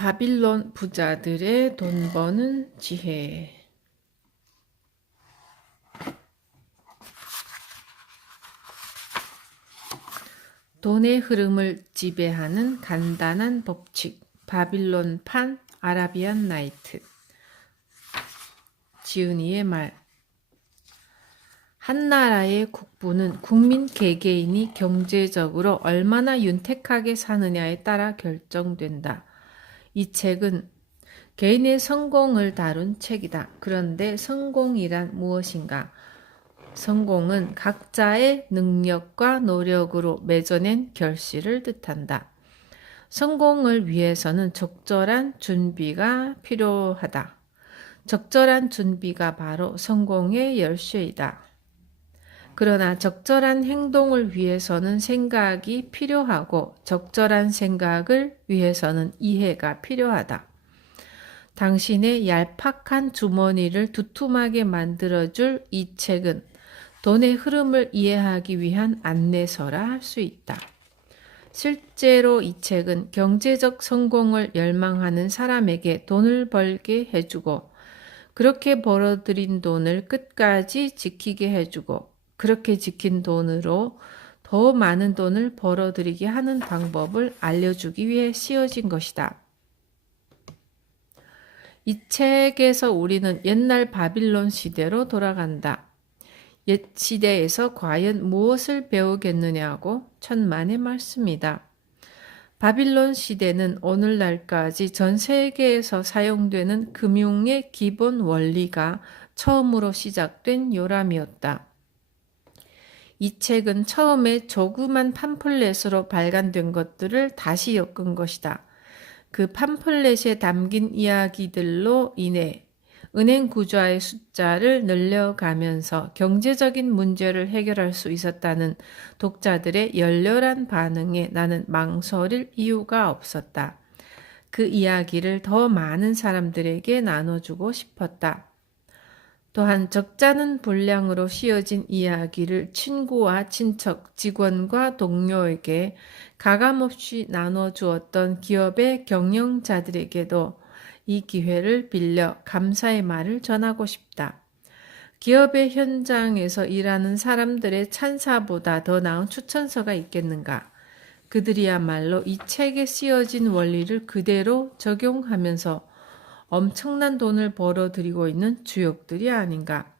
바빌론 부자들의 돈 버는 지혜. 돈의 흐름을 지배하는 간단한 법칙. 바빌론판 아라비안 나이트. 지은이의 말. 한 나라의 국부는 국민 개개인이 경제적으로 얼마나 윤택하게 사느냐에 따라 결정된다. 이 책은 개인의 성공을 다룬 책이다. 그런데 성공이란 무엇인가? 성공은 각자의 능력과 노력으로 맺어낸 결실을 뜻한다. 성공을 위해서는 적절한 준비가 필요하다. 적절한 준비가 바로 성공의 열쇠이다. 그러나 적절한 행동을 위해서는 생각이 필요하고 적절한 생각을 위해서는 이해가 필요하다. 당신의 얄팍한 주머니를 두툼하게 만들어줄 이 책은 돈의 흐름을 이해하기 위한 안내서라 할 수 있다. 실제로 이 책은 경제적 성공을 열망하는 사람에게 돈을 벌게 해주고 그렇게 벌어들인 돈을 끝까지 지키게 해주고 그렇게 지킨 돈으로 더 많은 돈을 벌어들이게 하는 방법을 알려주기 위해 쓰여진 것이다. 이 책에서 우리는 옛날 바빌론 시대로 돌아간다. 옛 시대에서 과연 무엇을 배우겠느냐고 천만의 말씀이다. 바빌론 시대는 오늘날까지 전 세계에서 사용되는 금융의 기본 원리가 처음으로 시작된 요람이었다. 이 책은 처음에 조그만 팜플렛으로 발간된 것들을 다시 엮은 것이다. 그 팜플렛에 담긴 이야기들로 인해 은행 구좌의 숫자를 늘려가면서 경제적인 문제를 해결할 수 있었다는 독자들의 열렬한 반응에 나는 망설일 이유가 없었다. 그 이야기를 더 많은 사람들에게 나눠주고 싶었다. 또한 적잖은 분량으로 씌어진 이야기를 친구와 친척, 직원과 동료에게 가감없이 나눠주었던 기업의 경영자들에게도 이 기회를 빌려 감사의 말을 전하고 싶다. 기업의 현장에서 일하는 사람들의 찬사보다 더 나은 추천서가 있겠는가? 그들이야말로 이 책에 쓰여진 원리를 그대로 적용하면서 엄청난 돈을 벌어들이고 있는 주역들이 아닌가.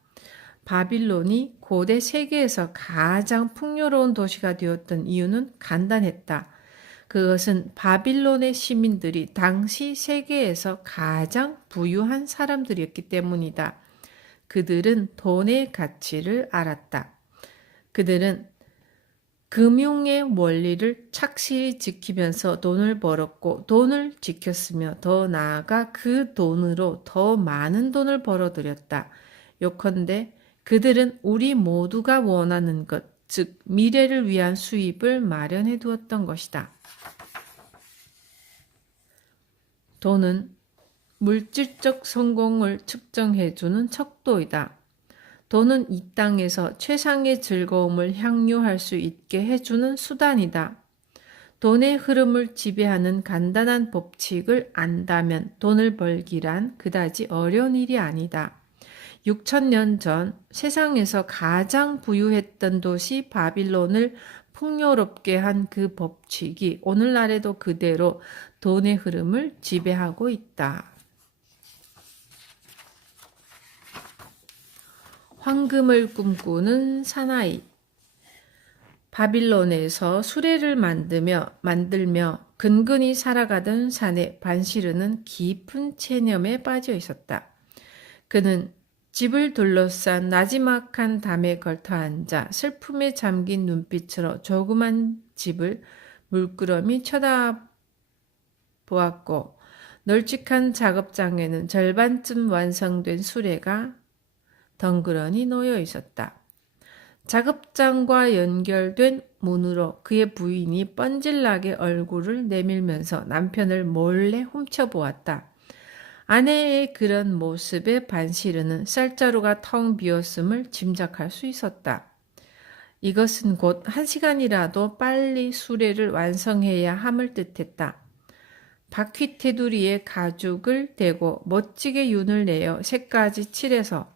바빌론이 고대 세계에서 가장 풍요로운 도시가 되었던 이유는 간단했다. 그것은 바빌론의 시민들이 당시 세계에서 가장 부유한 사람들이었기 때문이다. 그들은 돈의 가치를 알았다. 그들은 금융의 원리를 착실히 지키면서 돈을 벌었고 돈을 지켰으며 더 나아가 그 돈으로 더 많은 돈을 벌어들였다. 요컨대 그들은 우리 모두가 원하는 것, 즉 미래를 위한 수입을 마련해 두었던 것이다. 돈은 물질적 성공을 측정해주는 척도이다. 돈은 이 땅에서 최상의 즐거움을 향유할 수 있게 해주는 수단이다. 돈의 흐름을 지배하는 간단한 법칙을 안다면 돈을 벌기란 그다지 어려운 일이 아니다. 6,000년 전 세상에서 가장 부유했던 도시 바빌론을 풍요롭게 한 그 법칙이 오늘날에도 그대로 돈의 흐름을 지배하고 있다. 황금을 꿈꾸는 사나이. 바빌론에서 수레를 만들며 근근히 살아가던 사내 반시르는 깊은 체념에 빠져 있었다. 그는 집을 둘러싼 나지막한 담에 걸터 앉아 슬픔에 잠긴 눈빛으로 조그만 집을 물끄러미 쳐다보았고 널찍한 작업장에는 절반쯤 완성된 수레가 덩그러니 놓여 있었다. 작업장과 연결된 문으로 그의 부인이 뻔질나게 얼굴을 내밀면서 남편을 몰래 훔쳐보았다. 아내의 그런 모습에 반시르는 쌀자루가 텅 비었음을 짐작할 수 있었다. 이것은 곧 1시간이라도 빨리 수레를 완성해야 함을 뜻했다. 바퀴 테두리에 가죽을 대고 멋지게 윤을 내어 색까지 칠해서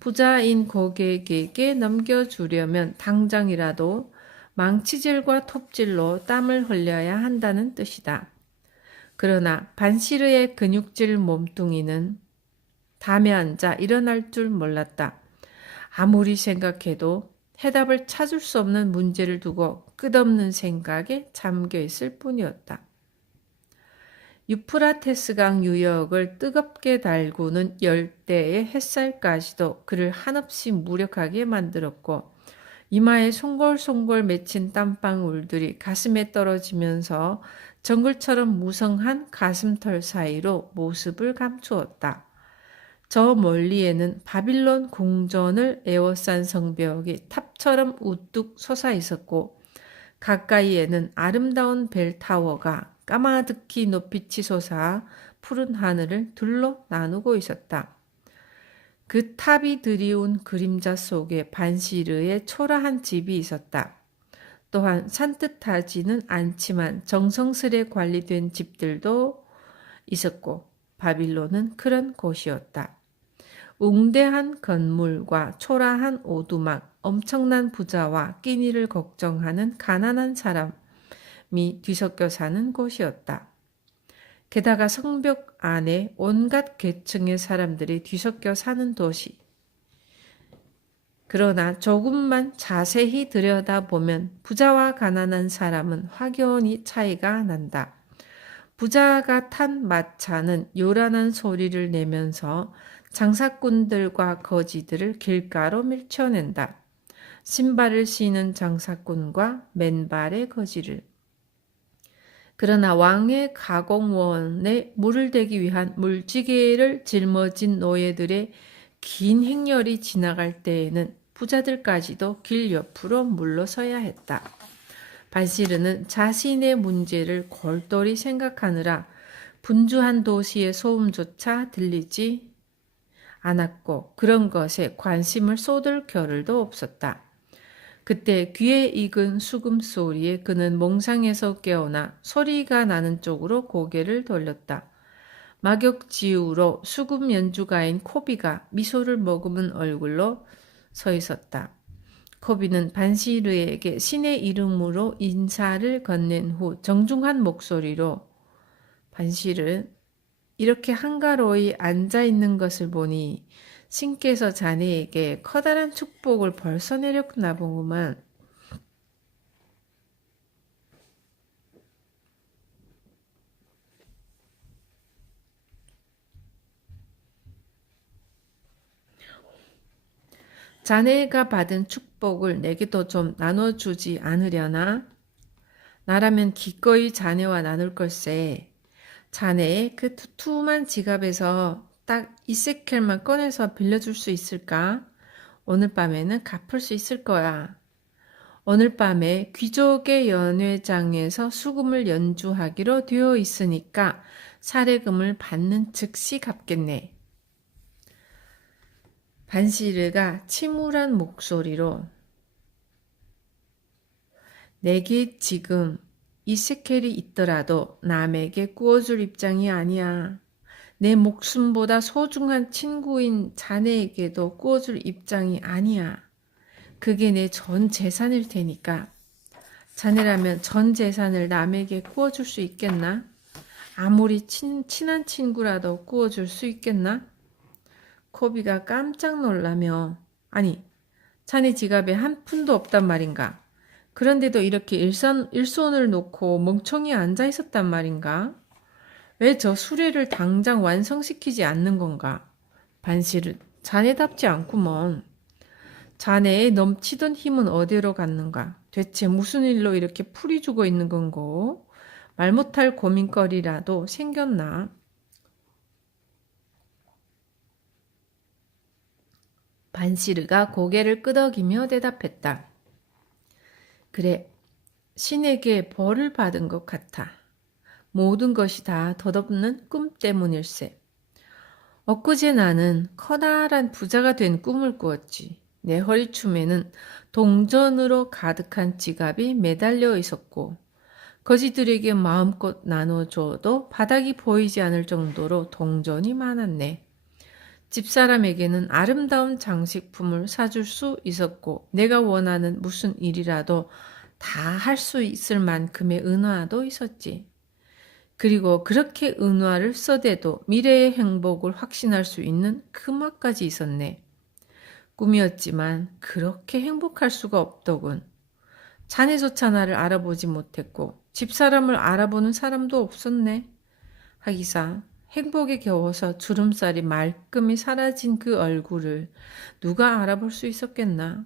부자인 고객에게 넘겨주려면 당장이라도 망치질과 톱질로 땀을 흘려야 한다는 뜻이다. 그러나 반시르의 근육질 몸뚱이는 담에 앉아 일어날 줄 몰랐다. 아무리 생각해도 해답을 찾을 수 없는 문제를 두고 끝없는 생각에 잠겨 있을 뿐이었다. 유프라테스강 유역을 뜨겁게 달구는 열대의 햇살까지도 그를 한없이 무력하게 만들었고 이마에 송골송골 맺힌 땀방울들이 가슴에 떨어지면서 정글처럼 무성한 가슴털 사이로 모습을 감추었다. 저 멀리에는 바빌론 궁전을 에워싼 성벽이 탑처럼 우뚝 솟아 있었고 가까이에는 아름다운 벨타워가 까마득히 높이 치솟아 푸른 하늘을 둘러 나누고 있었다. 그 탑이 드리운 그림자 속에 반시르의 초라한 집이 있었다. 또한 산뜻하지는 않지만 정성스레 관리된 집들도 있었고 바빌론은 그런 곳이었다. 웅대한 건물과 초라한 오두막, 엄청난 부자와 끼니를 걱정하는 가난한 사람이 뒤섞여 사는 곳이었다. 게다가 성벽 안에 온갖 계층의 사람들이 뒤섞여 사는 도시. 그러나 조금만 자세히 들여다보면 부자와 가난한 사람은 확연히 차이가 난다. 부자가 탄 마차는 요란한 소리를 내면서 장사꾼들과 거지들을 길가로 밀쳐낸다. 신발을 신은 장사꾼과 맨발의 거지를. 그러나 왕의 가공원에 물을 대기 위한 물지개를 짊어진 노예들의 긴 행렬이 지나갈 때에는 부자들까지도 길 옆으로 물러서야 했다. 반시르는 자신의 문제를 골똘히 생각하느라 분주한 도시의 소음조차 들리지 않았고 그런 것에 관심을 쏟을 겨를도 없었다. 그때 귀에 익은 수금소리에 그는 몽상에서 깨어나 소리가 나는 쪽으로 고개를 돌렸다. 막역지우로 수금 연주가인 코비가 미소를 머금은 얼굴로 서 있었다. 코비는 반시르에게 신의 이름으로 인사를 건넨 후 정중한 목소리로 반시르, 이렇게 한가로이 앉아있는 것을 보니 신께서 자네에게 커다란 축복을 벌써 내렸나 보구만. 자네가 받은 축복을 내게도 좀 나눠주지 않으려나? 나라면 기꺼이 자네와 나눌 걸세. 자네의 그 두툼한 지갑에서 딱 2세켈만 꺼내서 빌려줄 수 있을까? 오늘 밤에는 갚을 수 있을 거야. 오늘 밤에 귀족의 연회장에서 수금을 연주하기로 되어 있으니까 사례금을 받는 즉시 갚겠네. 반시르가 침울한 목소리로 내게 지금 2세켈이 있더라도 남에게 구워줄 입장이 아니야. 내 목숨보다 소중한 친구인 자네에게도 구워줄 입장이 아니야. 그게 내 전 재산일 테니까. 자네라면 전 재산을 남에게 구워줄 수 있겠나? 아무리 친한 친구라도 구워줄 수 있겠나? 코비가 깜짝 놀라며 아니, 자네 지갑에 한 푼도 없단 말인가? 그런데도 이렇게 일손을 놓고 멍청이 앉아 있었단 말인가? 왜 저 수레를 당장 완성시키지 않는 건가? 반시르, 자네답지 않구먼. 자네의 넘치던 힘은 어디로 갔는가? 대체 무슨 일로 이렇게 풀이 죽어 있는 건고? 말 못할 고민거리라도 생겼나? 반시르가 고개를 끄덕이며 대답했다. 그래, 신에게 벌을 받은 것 같아. 모든 것이 다 덧없는 꿈 때문일세. 엊그제 나는 커다란 부자가 된 꿈을 꾸었지. 내 허리춤에는 동전으로 가득한 지갑이 매달려 있었고 거지들에게 마음껏 나눠줘도 바닥이 보이지 않을 정도로 동전이 많았네. 집사람에게는 아름다운 장식품을 사줄 수 있었고 내가 원하는 무슨 일이라도 다 할 수 있을 만큼의 은화도 있었지. 그리고 그렇게 은화를 써대도 미래의 행복을 확신할 수 있는 금화까지 있었네. 꿈이었지만 그렇게 행복할 수가 없더군. 자네조차 나를 알아보지 못했고 집사람을 알아보는 사람도 없었네. 하기사 행복에 겨워서 주름살이 말끔히 사라진 그 얼굴을 누가 알아볼 수 있었겠나.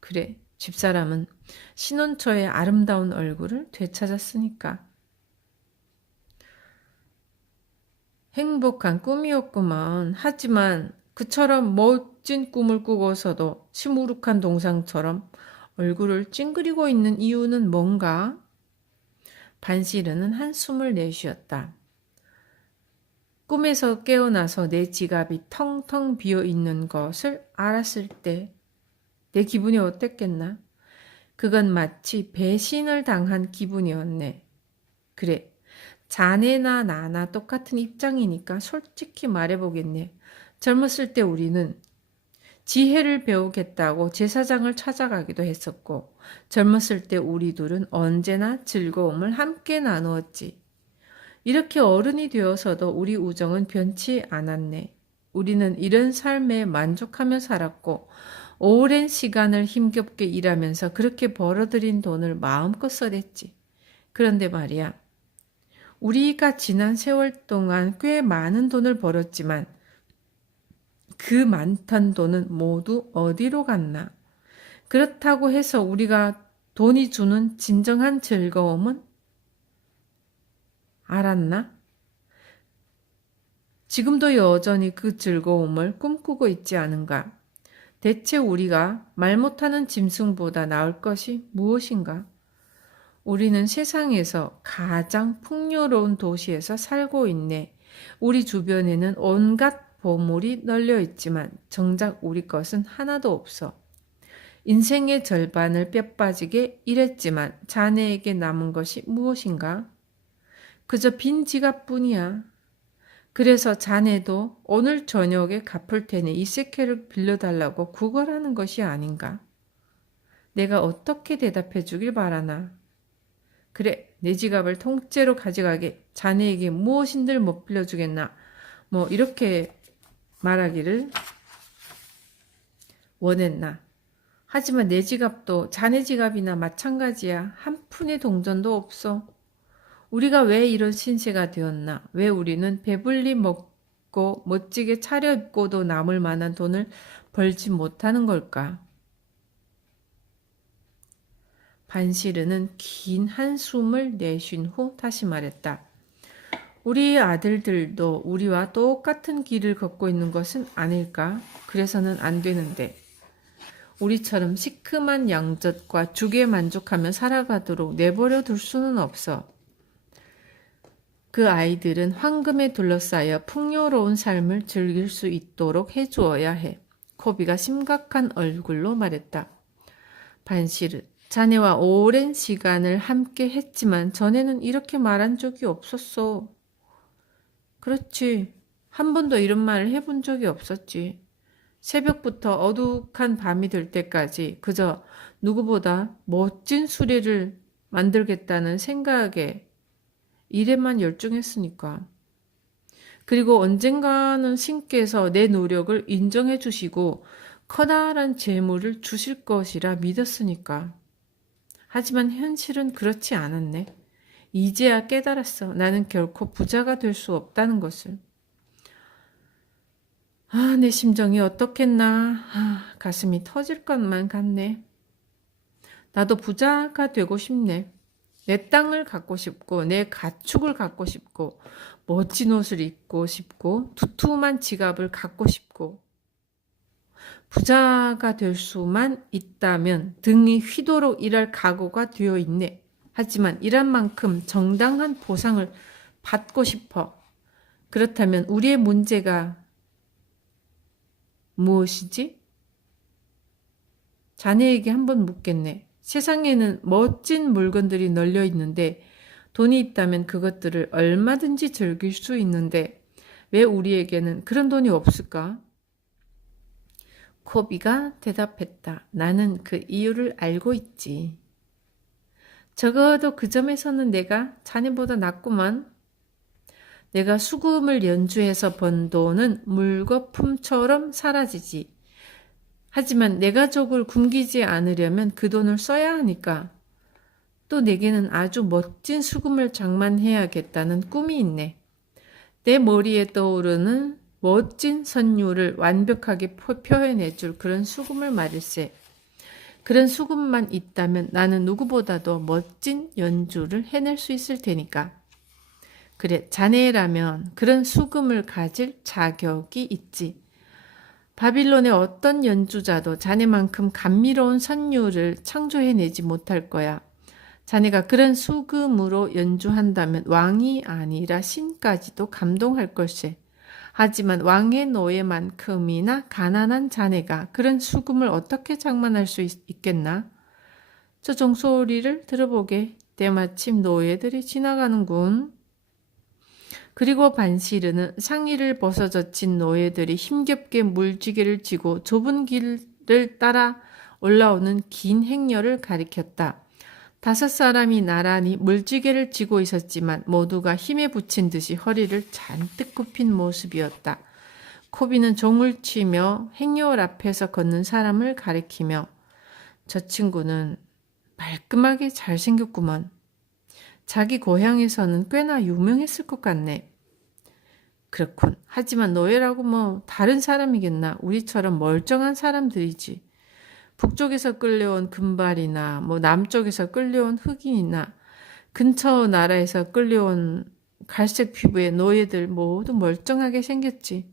그래, 집사람은 신혼 초의 아름다운 얼굴을 되찾았으니까. 행복한 꿈이었구먼. 하지만 그처럼 멋진 꿈을 꾸고서도 시무룩한 동상처럼 얼굴을 찡그리고 있는 이유는 뭔가? 반시르는 한숨을 내쉬었다. 꿈에서 깨어나서 내 지갑이 텅텅 비어 있는 것을 알았을 때 내 기분이 어땠겠나? 그건 마치 배신을 당한 기분이었네. 그래, 자네나 나나 똑같은 입장이니까 솔직히 말해보겠네. 젊었을 때 우리는 지혜를 배우겠다고 제사장을 찾아가기도 했었고, 젊었을 때 우리 둘은 언제나 즐거움을 함께 나누었지. 이렇게 어른이 되어서도 우리 우정은 변치 않았네. 우리는 이런 삶에 만족하며 살았고, 오랜 시간을 힘겹게 일하면서 그렇게 벌어들인 돈을 마음껏 써댔지. 그런데 말이야, 우리가 지난 세월 동안 꽤 많은 돈을 벌었지만 그 많던 돈은 모두 어디로 갔나? 그렇다고 해서 우리가 돈이 주는 진정한 즐거움은 알았나? 지금도 여전히 그 즐거움을 꿈꾸고 있지 않은가? 대체 우리가 말 못하는 짐승보다 나을 것이 무엇인가? 우리는 세상에서 가장 풍요로운 도시에서 살고 있네. 우리 주변에는 온갖 보물이 널려 있지만 정작 우리 것은 하나도 없어. 인생의 절반을 뼈 빠지게 일했지만 자네에게 남은 것이 무엇인가? 그저 빈 지갑뿐이야. 그래서 자네도 오늘 저녁에 갚을 테니 이 세케를 빌려달라고 구걸하는 것이 아닌가? 내가 어떻게 대답해 주길 바라나? 그래, 내 지갑을 통째로 가져가게. 자네에게 무엇인들 못 빌려주겠나? 뭐 이렇게 말하기를 원했나? 하지만 내 지갑도 자네 지갑이나 마찬가지야. 한 푼의 동전도 없어. 우리가 왜 이런 신세가 되었나? 왜 우리는 배불리 먹고 멋지게 차려입고도 남을 만한 돈을 벌지 못하는 걸까? 반시르는 긴 한숨을 내쉰 후 다시 말했다. 우리 아들들도 우리와 똑같은 길을 걷고 있는 것은 아닐까? 그래서는 안 되는데. 우리처럼 시큼한 양젓과 죽에 만족하며 살아가도록 내버려 둘 수는 없어. 그 아이들은 황금에 둘러싸여 풍요로운 삶을 즐길 수 있도록 해주어야 해. 코비가 심각한 얼굴로 말했다. 반시르, 자네와 오랜 시간을 함께 했지만 전에는 이렇게 말한 적이 없었어. 그렇지. 한 번도 이런 말을 해본 적이 없었지. 새벽부터 어둑한 밤이 될 때까지 그저 누구보다 멋진 수레를 만들겠다는 생각에 일에만 열중했으니까. 그리고 언젠가는 신께서 내 노력을 인정해 주시고 커다란 재물을 주실 것이라 믿었으니까. 하지만 현실은 그렇지 않았네. 이제야 깨달았어. 나는 결코 부자가 될 수 없다는 것을. 내 심정이 어떻겠나. 가슴이 터질 것만 같네. 나도 부자가 되고 싶네. 내 땅을 갖고 싶고 내 가축을 갖고 싶고 멋진 옷을 입고 싶고 두툼한 지갑을 갖고 싶고 부자가 될 수만 있다면 등이 휘도록 일할 각오가 되어 있네. 하지만 일한 만큼 정당한 보상을 받고 싶어. 그렇다면 우리의 문제가 무엇이지? 자네에게 한번 묻겠네. 세상에는 멋진 물건들이 널려 있는데 돈이 있다면 그것들을 얼마든지 즐길 수 있는데 왜 우리에게는 그런 돈이 없을까? 코비가 대답했다. 나는 그 이유를 알고 있지. 적어도 그 점에서는 내가 자네보다 낫구만. 내가 수금을 연주해서 번 돈은 물거품처럼 사라지지. 하지만 내 가족을 굶기지 않으려면 그 돈을 써야 하니까. 또 내게는 아주 멋진 수금을 장만해야겠다는 꿈이 있네. 내 머리에 떠오르는 멋진 선율을 완벽하게 표현해줄 그런 수금을 말일세. 그런 수금만 있다면 나는 누구보다도 멋진 연주를 해낼 수 있을 테니까. 그래, 자네라면 그런 수금을 가질 자격이 있지. 바빌론의 어떤 연주자도 자네만큼 감미로운 선율을 창조해내지 못할 거야. 자네가 그런 수금으로 연주한다면 왕이 아니라 신까지도 감동할 걸세. 하지만 왕의 노예만큼이나 가난한 자네가 그런 수금을 어떻게 장만할 수 있겠나? 저 종소리를 들어보게. 때마침 노예들이 지나가는군. 그리고 반시르는 상의를 벗어젖힌 노예들이 힘겹게 물지개를 쥐고 좁은 길을 따라 올라오는 긴 행렬을 가리켰다. 5사람이 나란히 물지개를 쥐고 있었지만 모두가 힘에 부친 듯이 허리를 잔뜩 굽힌 모습이었다. 코비는 종을 치며 행렬 앞에서 걷는 사람을 가리키며 저 친구는 말끔하게 잘생겼구먼. 자기 고향에서는 꽤나 유명했을 것 같네. 그렇군. 하지만 노예라고 뭐 다른 사람이겠나. 우리처럼 멀쩡한 사람들이지. 북쪽에서 끌려온 금발이나 뭐 남쪽에서 끌려온 흑인이나 근처 나라에서 끌려온 갈색 피부의 노예들 모두 멀쩡하게 생겼지.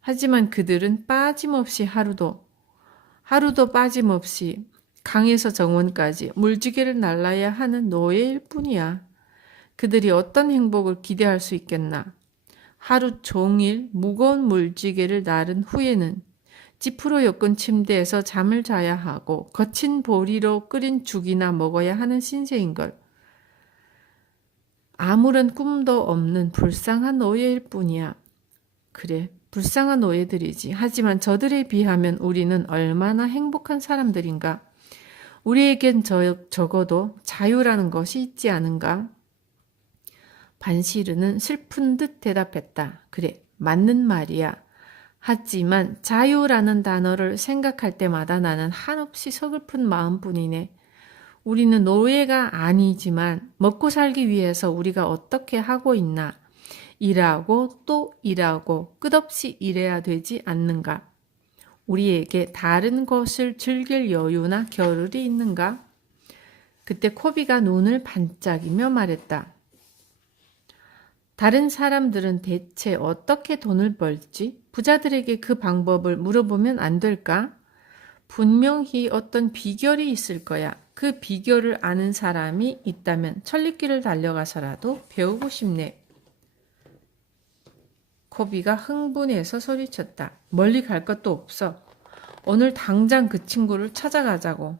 하지만 그들은 빠짐없이 하루도 빠짐없이 강에서 정원까지 물지개를 날라야 하는 노예일 뿐이야. 그들이 어떤 행복을 기대할 수 있겠나. 하루 종일 무거운 물지개를 나른 후에는 지프로 엮은 침대에서 잠을 자야 하고 거친 보리로 끓인 죽이나 먹어야 하는 신세인걸. 아무런 꿈도 없는 불쌍한 노예일 뿐이야. 그래, 불쌍한 노예들이지. 하지만 저들에 비하면 우리는 얼마나 행복한 사람들인가. 우리에겐 적어도 자유라는 것이 있지 않은가? 반시르는 슬픈 듯 대답했다. 그래, 맞는 말이야. 하지만 자유라는 단어를 생각할 때마다 나는 한없이 서글픈 마음뿐이네. 우리는 노예가 아니지만 먹고 살기 위해서 우리가 어떻게 하고 있나. 일하고 또 일하고 끝없이 일해야 되지 않는가. 우리에게 다른 것을 즐길 여유나 겨를이 있는가? 그때 코비가 눈을 반짝이며 말했다. 다른 사람들은 대체 어떻게 돈을 벌지? 부자들에게 그 방법을 물어보면 안 될까? 분명히 어떤 비결이 있을 거야. 그 비결을 아는 사람이 있다면 천리길을 달려가서라도 배우고 싶네. 코비가 흥분해서 소리쳤다. 멀리 갈 것도 없어. 오늘 당장 그 친구를 찾아가자고.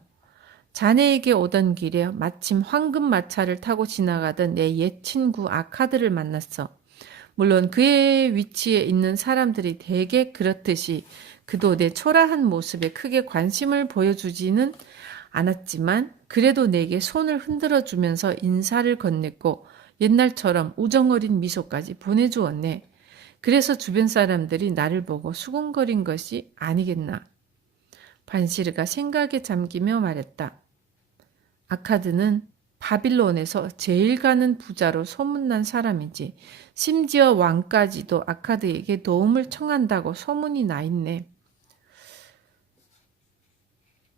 자네에게 오던 길에 마침 황금마차를 타고 지나가던 내 옛 친구 아카드를 만났어. 물론 그의 위치에 있는 사람들이 대개 그렇듯이 그도 내 초라한 모습에 크게 관심을 보여주지는 않았지만 그래도 내게 손을 흔들어 주면서 인사를 건넸고 옛날처럼 우정어린 미소까지 보내주었네. 그래서 주변 사람들이 나를 보고 수군거린 것이 아니겠나. 반시르가 생각에 잠기며 말했다. 아카드는 바빌론에서 제일 가는 부자로 소문난 사람이지. 심지어 왕까지도 아카드에게 도움을 청한다고 소문이 나 있네.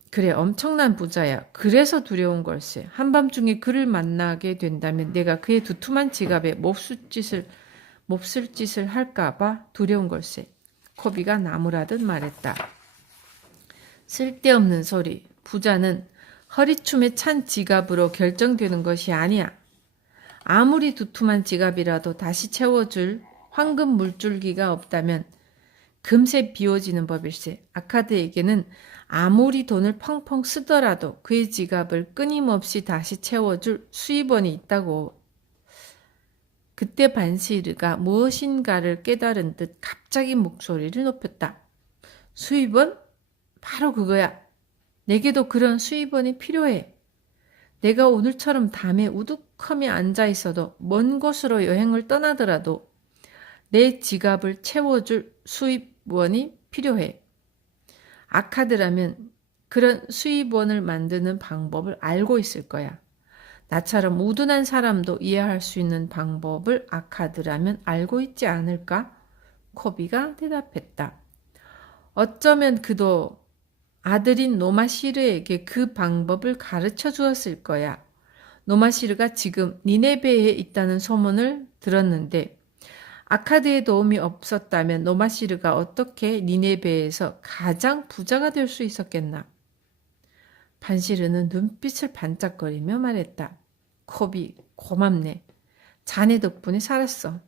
그래, 엄청난 부자야. 그래서 두려운 걸세. 한밤중에 그를 만나게 된다면 내가 그의 두툼한 지갑에 몹쓸 짓을 할까봐 두려운 걸세. 코비가 나무라듯 말했다. 쓸데없는 소리. 부자는 허리춤에 찬 지갑으로 결정되는 것이 아니야. 아무리 두툼한 지갑이라도 다시 채워줄 황금 물줄기가 없다면 금세 비워지는 법일세. 아카드에게는 아무리 돈을 펑펑 쓰더라도 그의 지갑을 끊임없이 다시 채워줄 수입원이 있다고. 그때 반시르가 무엇인가를 깨달은 듯 갑자기 목소리를 높였다. 수입원? 바로 그거야. 내게도 그런 수입원이 필요해. 내가 오늘처럼 담에 우두커미 앉아 있어도 먼 곳으로 여행을 떠나더라도 내 지갑을 채워줄 수입원이 필요해. 아카드라면 그런 수입원을 만드는 방법을 알고 있을 거야. 나처럼 우둔한 사람도 이해할 수 있는 방법을 아카드라면 알고 있지 않을까? 코비가 대답했다. 어쩌면 그도 아들인 노마시르에게 그 방법을 가르쳐 주었을 거야. 노마시르가 지금 니네베에 있다는 소문을 들었는데 아카드의 도움이 없었다면 노마시르가 어떻게 니네베에서 가장 부자가 될 수 있었겠나? 반시르는 눈빛을 반짝거리며 말했다. 코비, 고맙네. 자네 덕분에 살았어.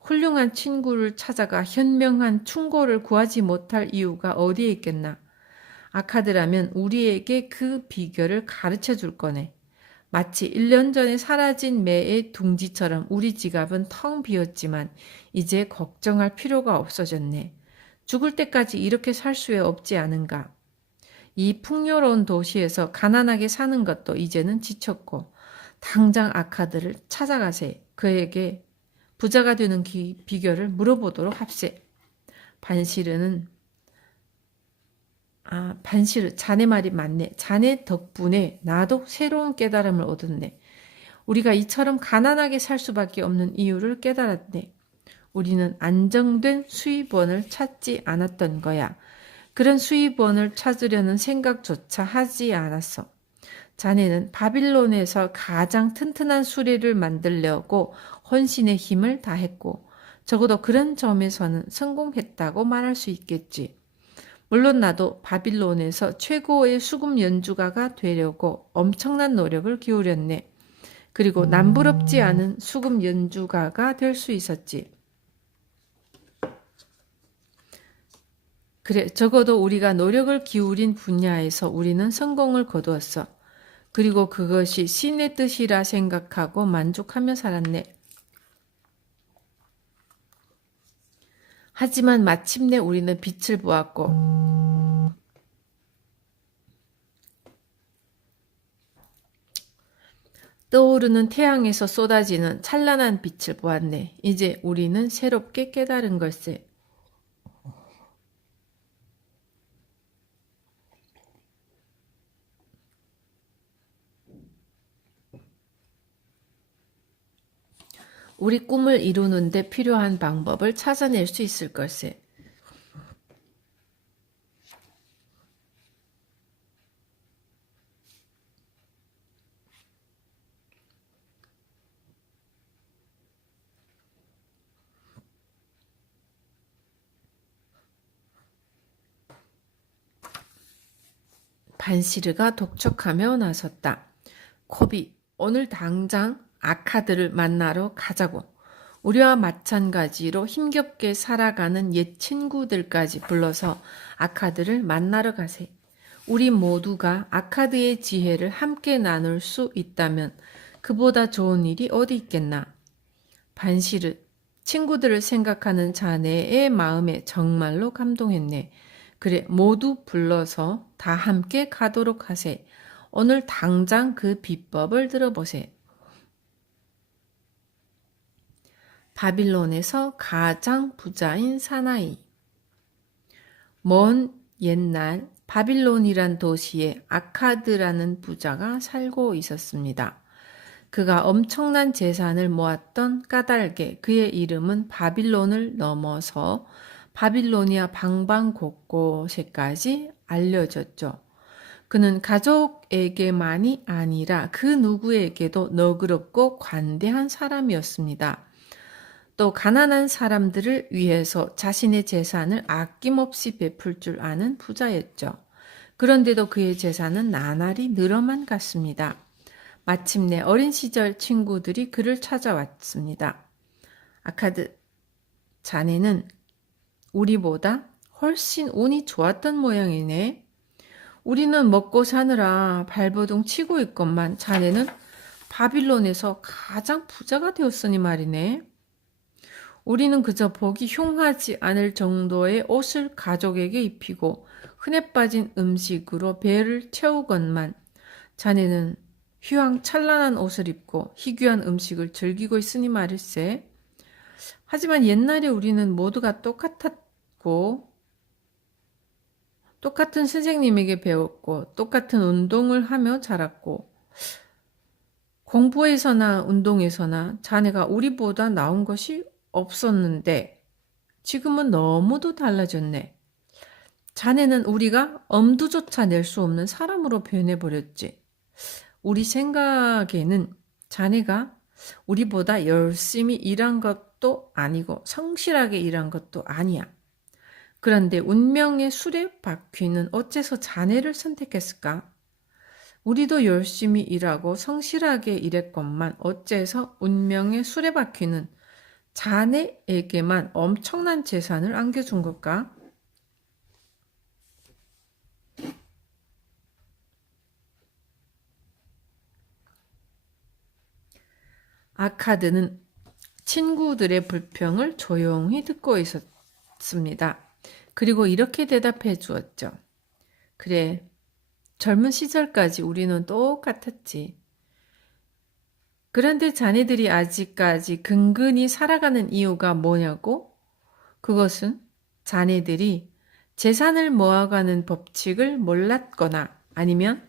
훌륭한 친구를 찾아가 현명한 충고를 구하지 못할 이유가 어디에 있겠나? 아카드라면 우리에게 그 비결을 가르쳐 줄 거네. 마치 1년 전에 사라진 매의 둥지처럼 우리 지갑은 텅 비었지만 이제 걱정할 필요가 없어졌네. 죽을 때까지 이렇게 살 수 없지 않은가? 이 풍요로운 도시에서 가난하게 사는 것도 이제는 지쳤고 당장 아카드를 찾아가세. 그에게 부자가 되는 비결을 물어보도록 합세. 반시르, 자네 말이 맞네. 자네 덕분에 나도 새로운 깨달음을 얻었네. 우리가 이처럼 가난하게 살 수밖에 없는 이유를 깨달았네. 우리는 안정된 수입원을 찾지 않았던 거야. 그런 수입원을 찾으려는 생각조차 하지 않았어. 자네는 바빌론에서 가장 튼튼한 수레를 만들려고 헌신의 힘을 다했고 적어도 그런 점에서는 성공했다고 말할 수 있겠지. 물론 나도 바빌론에서 최고의 수금 연주가가 되려고 엄청난 노력을 기울였네. 그리고 남부럽지 않은 수금 연주가가 될 수 있었지. 그래, 적어도 우리가 노력을 기울인 분야에서 우리는 성공을 거두었어. 그리고 그것이 신의 뜻이라 생각하고 만족하며 살았네. 하지만 마침내 우리는 빛을 보았고 떠오르는 태양에서 쏟아지는 찬란한 빛을 보았네. 이제 우리는 새롭게 깨달은 걸세. 우리 꿈을 이루는 데 필요한 방법을 찾아낼 수 있을 걸세. 반시르가 독촉하며 나섰다. 코비, 오늘 당장 아카드를 만나러 가자고. 우리와 마찬가지로 힘겹게 살아가는 옛 친구들까지 불러서 아카드를 만나러 가세. 우리 모두가 아카드의 지혜를 함께 나눌 수 있다면 그보다 좋은 일이 어디 있겠나. 반시르, 친구들을 생각하는 자네의 마음에 정말로 감동했네. 그래, 모두 불러서 다 함께 가도록 하세. 오늘 당장 그 비법을 들어보세. 바빌론에서 가장 부자인 사나이. 먼 옛날 바빌론이란 도시에 아카드라는 부자가 살고 있었습니다. 그가 엄청난 재산을 모았던 까닭에 그의 이름은 바빌론을 넘어서 바빌로니아 방방 곳곳에까지 알려졌죠. 그는 가족에게만이 아니라 그 누구에게도 너그럽고 관대한 사람이었습니다. 또 가난한 사람들을 위해서 자신의 재산을 아낌없이 베풀 줄 아는 부자였죠. 그런데도 그의 재산은 나날이 늘어만 갔습니다. 마침내 어린 시절 친구들이 그를 찾아왔습니다. 아카드, 자네는 우리보다 훨씬 운이 좋았던 모양이네. 우리는 먹고 사느라 발버둥 치고 있건만 자네는 바빌론에서 가장 부자가 되었으니 말이네. 우리는 그저 보기 흉하지 않을 정도의 옷을 가족에게 입히고 흔해 빠진 음식으로 배를 채우건만 자네는 휘황찬란한 옷을 입고 희귀한 음식을 즐기고 있으니 말일세. 하지만 옛날에 우리는 모두가 똑같았고 똑같은 선생님에게 배웠고 똑같은 운동을 하며 자랐고 공부에서나 운동에서나 자네가 우리보다 나은 것이 없었는데 지금은 너무도 달라졌네. 자네는 우리가 엄두조차 낼 수 없는 사람으로 변해버렸지. 우리 생각에는 자네가 우리보다 열심히 일한 것도 아니고 성실하게 일한 것도 아니야. 그런데 운명의 수레바퀴는 어째서 자네를 선택했을까? 우리도 열심히 일하고 성실하게 일했건만 어째서 운명의 수레바퀴는 자네에게만 엄청난 재산을 안겨준 걸까? 아카드는 친구들의 불평을 조용히 듣고 있었습니다. 그리고 이렇게 대답해 주었죠. 그래, 젊은 시절까지 우리는 똑같았지. 그런데 자네들이 아직까지 근근히 살아가는 이유가 뭐냐고? 그것은 자네들이 재산을 모아가는 법칙을 몰랐거나 아니면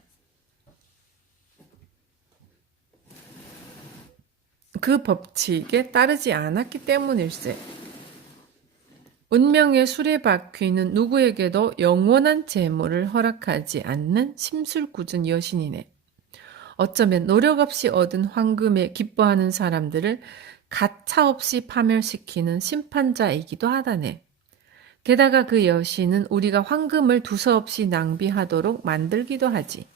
그 법칙에 따르지 않았기 때문일세. 운명의 수레바퀴는 누구에게도 영원한 재물을 허락하지 않는 심술궂은 여신이네. 어쩌면 노력 없이 얻은 황금에 기뻐하는 사람들을 가차없이 파멸시키는 심판자이기도 하다네. 게다가 그 여신은 우리가 황금을 두서없이 낭비하도록 만들기도 하지.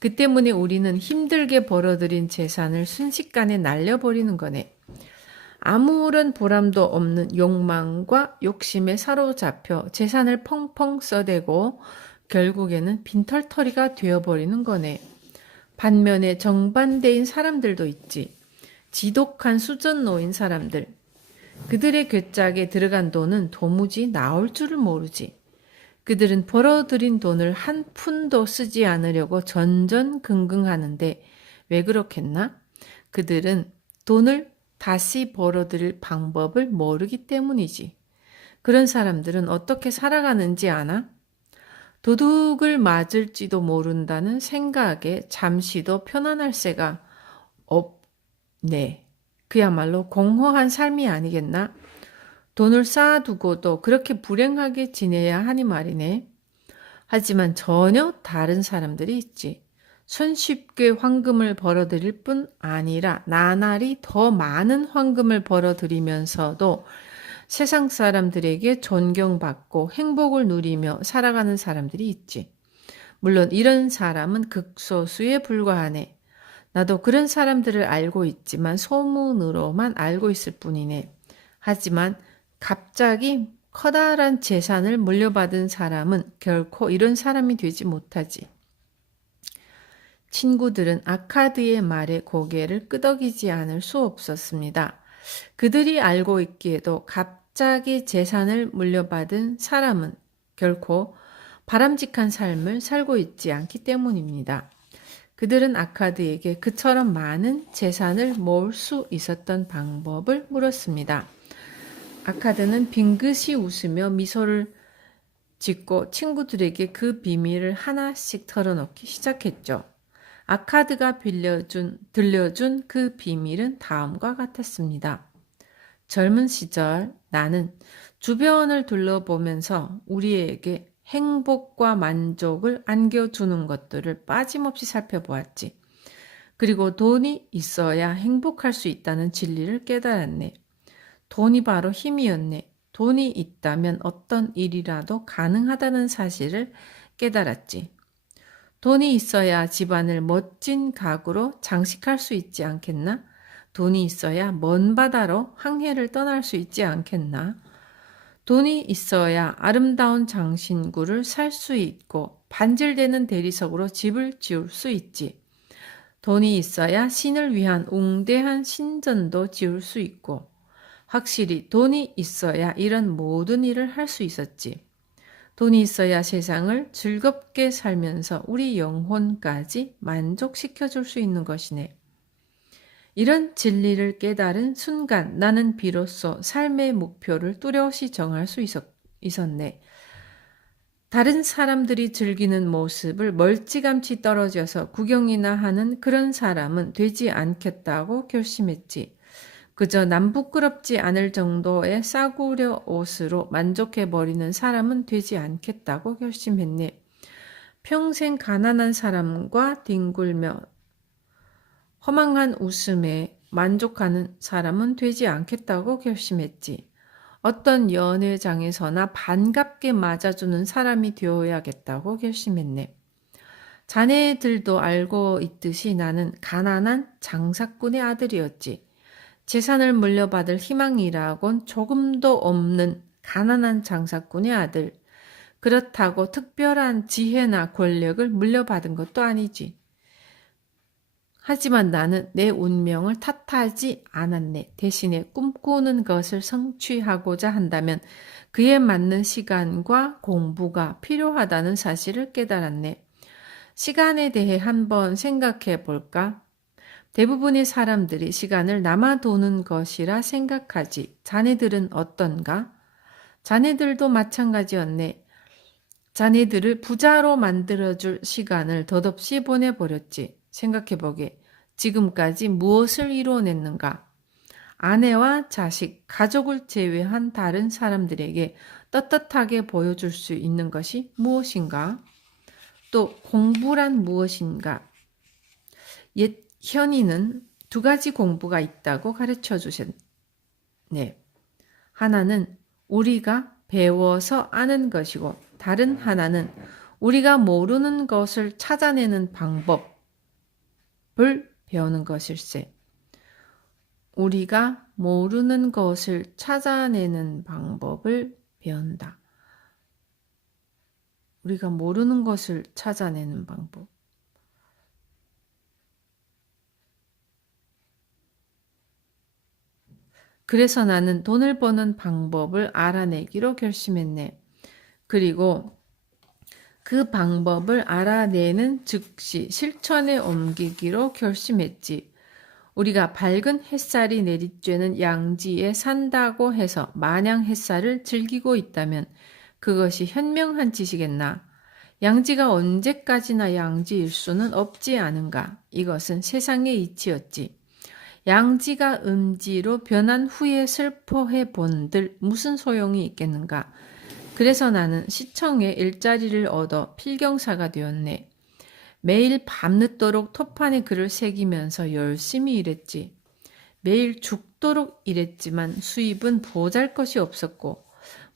그 때문에 우리는 힘들게 벌어들인 재산을 순식간에 날려버리는 거네. 아무런 보람도 없는 욕망과 욕심에 사로잡혀 재산을 펑펑 써대고 결국에는 빈털터리가 되어버리는 거네. 반면에 정반대인 사람들도 있지. 지독한 수전노인 사람들. 그들의 괴짝에 들어간 돈은 도무지 나올 줄을 모르지. 그들은 벌어들인 돈을 한 푼도 쓰지 않으려고 전전긍긍하는데 왜 그렇겠나? 그들은 돈을 다시 벌어들일 방법을 모르기 때문이지. 그런 사람들은 어떻게 살아가는지 아나? 도둑을 맞을지도 모른다는 생각에 잠시도 편안할 새가 없네. 그야말로 공허한 삶이 아니겠나? 돈을 쌓아두고도 그렇게 불행하게 지내야 하니 말이네. 하지만 전혀 다른 사람들이 있지. 손쉽게 황금을 벌어들일 뿐 아니라 나날이 더 많은 황금을 벌어들이면서도 세상 사람들에게 존경받고 행복을 누리며 살아가는 사람들이 있지. 물론 이런 사람은 극소수에 불과하네. 나도 그런 사람들을 알고 있지만 소문으로만 알고 있을 뿐이네. 하지만 갑자기 커다란 재산을 물려받은 사람은 결코 이런 사람이 되지 못하지. 친구들은 아카드의 말에 고개를 끄덕이지 않을 수 없었습니다. 그들이 알고 있기에도 갑자기 재산을 물려받은 사람은 결코 바람직한 삶을 살고 있지 않기 때문입니다. 그들은 아카드에게 그처럼 많은 재산을 모을 수 있었던 방법을 물었습니다. 아카드는 빙긋이 웃으며 미소를 짓고 친구들에게 그 비밀을 하나씩 털어놓기 시작했죠. 아카드가 들려준 그 비밀은 다음과 같았습니다. 젊은 시절 나는 주변을 둘러보면서 우리에게 행복과 만족을 안겨주는 것들을 빠짐없이 살펴보았지. 그리고 돈이 있어야 행복할 수 있다는 진리를 깨달았네. 돈이 바로 힘이었네. 돈이 있다면 어떤 일이라도 가능하다는 사실을 깨달았지. 돈이 있어야 집안을 멋진 가구로 장식할 수 있지 않겠나? 돈이 있어야 먼 바다로 항해를 떠날 수 있지 않겠나? 돈이 있어야 아름다운 장신구를 살 수 있고 반질되는 대리석으로 집을 지을 수 있지. 돈이 있어야 신을 위한 웅대한 신전도 지을 수 있고 확실히 돈이 있어야 이런 모든 일을 할 수 있었지. 돈이 있어야 세상을 즐겁게 살면서 우리 영혼까지 만족시켜 줄 수 있는 것이네. 이런 진리를 깨달은 순간 나는 비로소 삶의 목표를 뚜렷이 정할 수 있었네. 다른 사람들이 즐기는 모습을 멀찌감치 떨어져서 구경이나 하는 그런 사람은 되지 않겠다고 결심했지. 그저 남 부끄럽지 않을 정도의 싸구려 옷으로 만족해버리는 사람은 되지 않겠다고 결심했네. 평생 가난한 사람과 뒹굴며 허망한 웃음에 만족하는 사람은 되지 않겠다고 결심했지. 어떤 연회장에서나 반갑게 맞아주는 사람이 되어야겠다고 결심했네. 자네들도 알고 있듯이 나는 가난한 장사꾼의 아들이었지. 재산을 물려받을 희망이라곤 조금도 없는 가난한 장사꾼의 아들. 그렇다고 특별한 지혜나 권력을 물려받은 것도 아니지. 하지만 나는 내 운명을 탓하지 않았네. 대신에 꿈꾸는 것을 성취하고자 한다면 그에 맞는 시간과 공부가 필요하다는 사실을 깨달았네. 시간에 대해 한번 생각해 볼까? 대부분의 사람들이 시간을 남아도는 것이라 생각하지. 자네들은 어떤가? 자네들도 마찬가지였네. 자네들을 부자로 만들어줄 시간을 덧없이 보내버렸지. 생각해보게. 지금까지 무엇을 이루어냈는가? 아내와 자식, 가족을 제외한 다른 사람들에게 떳떳하게 보여줄 수 있는 것이 무엇인가? 또 공부란 무엇인가? 옛 현이는 두 가지 공부가 있다고 가르쳐 주셨네. 하나는 우리가 배워서 아는 것이고 다른 하나는 우리가 모르는 것을 찾아내는 방법을 배우는 것일세. 우리가 모르는 것을 찾아내는 방법을 배운다. 우리가 모르는 것을 찾아내는 방법. 그래서 나는 돈을 버는 방법을 알아내기로 결심했네. 그리고 그 방법을 알아내는 즉시 실천에 옮기기로 결심했지. 우리가 밝은 햇살이 내리쬐는 양지에 산다고 해서 마냥 햇살을 즐기고 있다면 그것이 현명한 짓이겠나? 양지가 언제까지나 양지일 수는 없지 않은가? 이것은 세상의 이치였지. 양지가 음지로 변한 후에 슬퍼해 본들 무슨 소용이 있겠는가? 그래서 나는 시청에 일자리를 얻어 필경사가 되었네. 매일 밤늦도록 토판에 글을 새기면서 열심히 일했지. 매일 죽도록 일했지만 수입은 보잘것이 없었고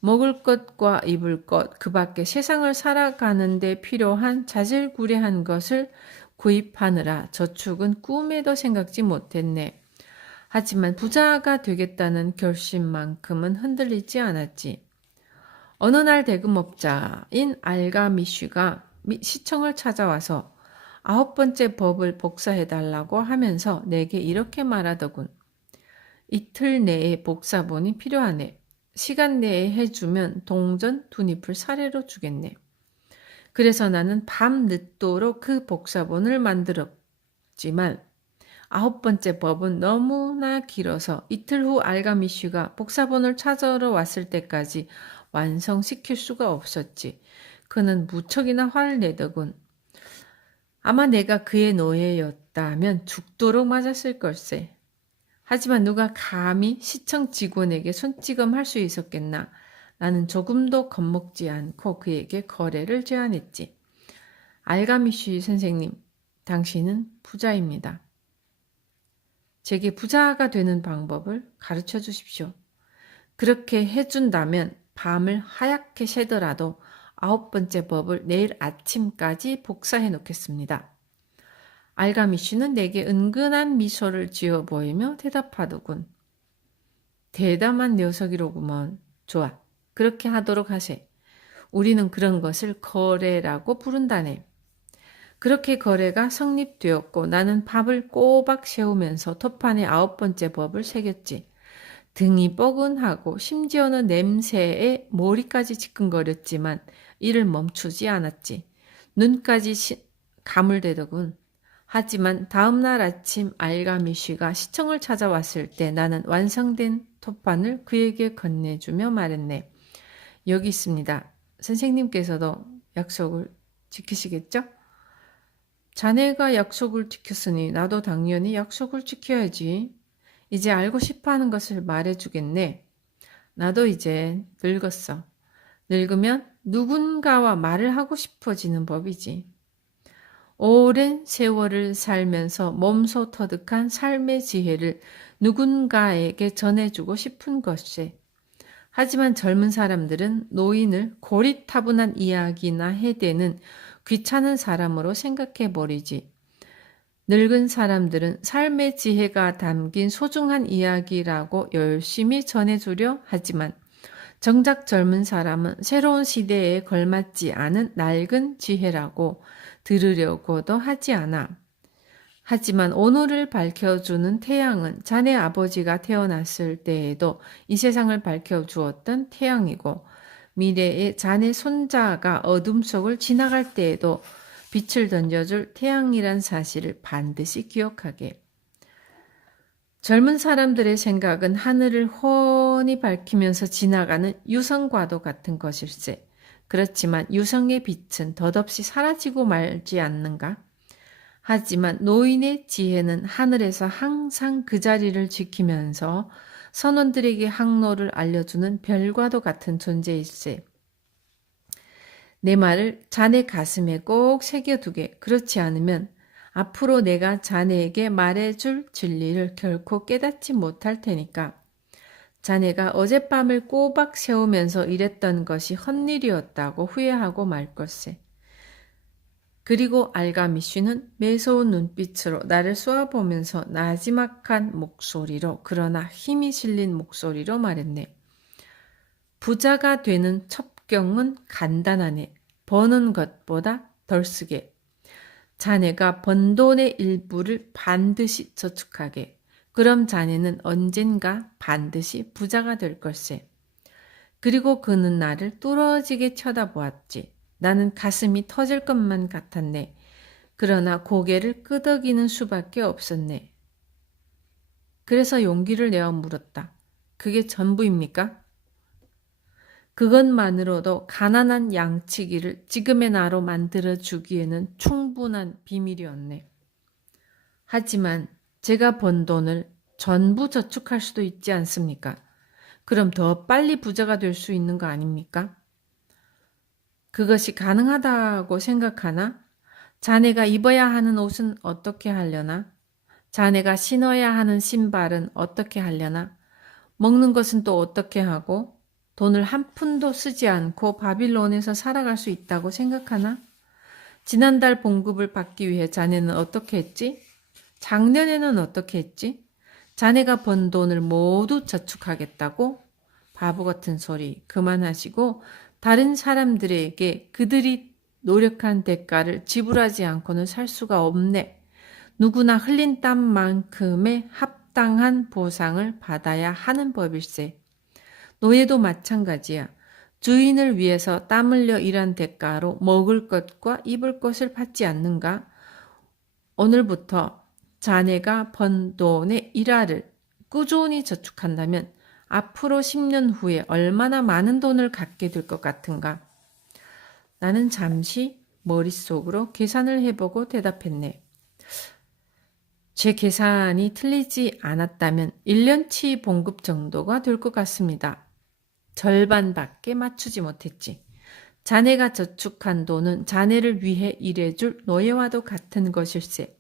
먹을 것과 입을 것, 그 밖에 세상을 살아가는 데 필요한 자질구레한 것을 구입하느라 저축은 꿈에도 생각지 못했네. 하지만 부자가 되겠다는 결심만큼은 흔들리지 않았지. 어느 날 대금업자인 알가미쉬가 시청을 찾아와서 9번째 법을 복사해달라고 하면서 내게 이렇게 말하더군. 이틀 내에 복사본이 필요하네. 시간 내에 해주면 동전 2잎을 사례로 주겠네. 그래서 나는 밤 늦도록 그 복사본을 만들었지만 9번째 법은 너무나 길어서 이틀 후 알가미쉬가 복사본을 찾아러 왔을 때까지 완성시킬 수가 없었지. 그는 무척이나 화를 내더군. 아마 내가 그의 노예였다면 죽도록 맞았을 걸세. 하지만 누가 감히 시청 직원에게 손찌검할 수 있었겠나. 나는 조금도 겁먹지 않고 그에게 거래를 제안했지. 알가미쉬 선생님, 당신은 부자입니다. 제게 부자가 되는 방법을 가르쳐 주십시오. 그렇게 해준다면 밤을 하얗게 새더라도 9번째 법을 내일 아침까지 복사해 놓겠습니다. 알가미쉬는 내게 은근한 미소를 지어 보이며 대답하더군. 대담한 녀석이로구먼. 좋아. 그렇게 하도록 하세. 우리는 그런 것을 거래라고 부른다네. 그렇게 거래가 성립되었고 나는 밥을 꼬박 세우면서 토판에 9번째 법을 새겼지. 등이 뻐근하고 심지어는 냄새에 머리까지 지끈거렸지만 이를 멈추지 않았지. 눈까지 가물대더군. 하지만 다음날 아침 알가미쉬가 시청을 찾아왔을 때 나는 완성된 토판을 그에게 건네주며 말했네. 여기 있습니다. 선생님께서도 약속을 지키시겠죠? 자네가 약속을 지켰으니 나도 당연히 약속을 지켜야지. 이제 알고 싶어하는 것을 말해주겠네. 나도 이제 늙었어. 늙으면 누군가와 말을 하고 싶어지는 법이지. 오랜 세월을 살면서 몸소 터득한 삶의 지혜를 누군가에게 전해주고 싶은 것이. 하지만 젊은 사람들은 노인을 고리타분한 이야기나 해대는 귀찮은 사람으로 생각해버리지. 늙은 사람들은 삶의 지혜가 담긴 소중한 이야기라고 열심히 전해주려 하지만 정작 젊은 사람은 새로운 시대에 걸맞지 않은 낡은 지혜라고 들으려고도 하지 않아. 하지만 오늘을 밝혀주는 태양은 자네 아버지가 태어났을 때에도 이 세상을 밝혀주었던 태양이고 미래의 자네 손자가 어둠 속을 지나갈 때에도 빛을 던져줄 태양이란 사실을 반드시 기억하게. 젊은 사람들의 생각은 하늘을 훤히 밝히면서 지나가는 유성과도 같은 것일세. 그렇지만 유성의 빛은 덧없이 사라지고 말지 않는가? 하지만 노인의 지혜는 하늘에서 항상 그 자리를 지키면서 선원들에게 항로를 알려주는 별과도 같은 존재일세. 내 말을 자네 가슴에 꼭 새겨두게. 그렇지 않으면 앞으로 내가 자네에게 말해줄 진리를 결코 깨닫지 못할 테니까. 자네가 어젯밤을 꼬박 세우면서 일했던 것이 헛일이었다고 후회하고 말 것세. 그리고 알가미쉬는 매서운 눈빛으로 나를 쏘아보면서 나지막한 목소리로 그러나 힘이 실린 목소리로 말했네. 부자가 되는 첩경은 간단하네. 버는 것보다 덜 쓰게. 자네가 번 돈의 일부를 반드시 저축하게. 그럼 자네는 언젠가 반드시 부자가 될 걸세. 그리고 그는 나를 뚫어지게 쳐다보았지. 나는 가슴이 터질 것만 같았네. 그러나 고개를 끄덕이는 수밖에 없었네. 그래서 용기를 내어 물었다. 그게 전부입니까? 그것만으로도 가난한 양치기를 지금의 나로 만들어주기에는 충분한 비밀이었네. 하지만 제가 번 돈을 전부 저축할 수도 있지 않습니까? 그럼 더 빨리 부자가 될 수 있는 거 아닙니까? 그것이 가능하다고 생각하나? 자네가 입어야 하는 옷은 어떻게 하려나? 자네가 신어야 하는 신발은 어떻게 하려나? 먹는 것은 또 어떻게 하고? 돈을 한 푼도 쓰지 않고 바빌론에서 살아갈 수 있다고 생각하나? 지난달 봉급을 받기 위해 자네는 어떻게 했지? 작년에는 어떻게 했지? 자네가 번 돈을 모두 저축하겠다고? 바보 같은 소리 그만하시고 다른 사람들에게 그들이 노력한 대가를 지불하지 않고는 살 수가 없네. 누구나 흘린 땀만큼의 합당한 보상을 받아야 하는 법일세. 노예도 마찬가지야. 주인을 위해서 땀 흘려 일한 대가로 먹을 것과 입을 것을 받지 않는가? 오늘부터 자네가 번 돈의 일화를 꾸준히 저축한다면 앞으로 10년 후에 얼마나 많은 돈을 갖게 될 것 같은가? 나는 잠시 머릿속으로 계산을 해보고 대답했네. 제 계산이 틀리지 않았다면 1년치 봉급 정도가 될 것 같습니다. 절반밖에 맞추지 못했지. 자네가 저축한 돈은 자네를 위해 일해줄 노예와도 같은 것일세.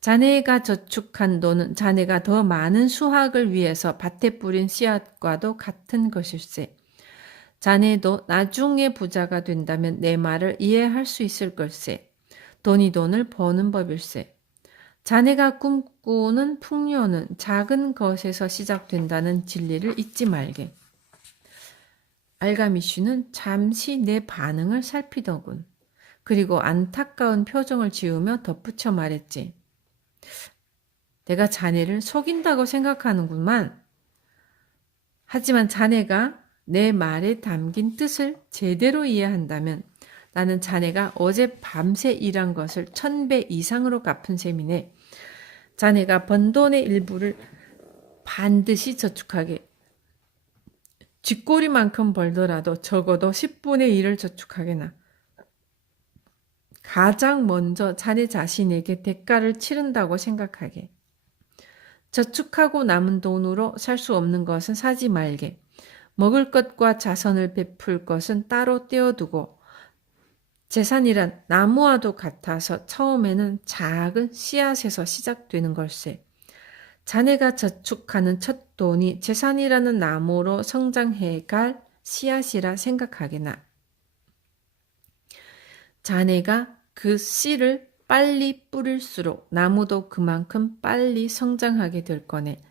자네가 저축한 돈은 자네가 더 많은 수확을 위해서 밭에 뿌린 씨앗과도 같은 것일세. 자네도 나중에 부자가 된다면 내 말을 이해할 수 있을 걸세. 돈이 돈을 버는 법일세. 자네가 꿈꾸는 풍요는 작은 것에서 시작된다는 진리를 잊지 말게. 알가미슈는 잠시 내 반응을 살피더군. 그리고 안타까운 표정을 지으며 덧붙여 말했지. 내가 자네를 속인다고 생각하는구만. 하지만 자네가 내 말에 담긴 뜻을 제대로 이해한다면 나는 자네가 어제 밤새 일한 것을 1000배 이상으로 갚은 셈이네. 자네가 번 돈의 일부를 반드시 저축하게. 쥐꼬리만큼 벌더라도 적어도 10분의 1을 저축하게나. 가장 먼저 자네 자신에게 대가를 치른다고 생각하게. 저축하고 남은 돈으로 살 수 없는 것은 사지 말게. 먹을 것과 자선을 베풀 것은 따로 떼어두고 재산이란 나무와도 같아서 처음에는 작은 씨앗에서 시작되는 걸세. 자네가 저축하는 첫 돈이 재산이라는 나무로 성장해갈 씨앗이라 생각하게나. 자네가 그 씨를 빨리 뿌릴수록 나무도 그만큼 빨리 성장하게 될 거네.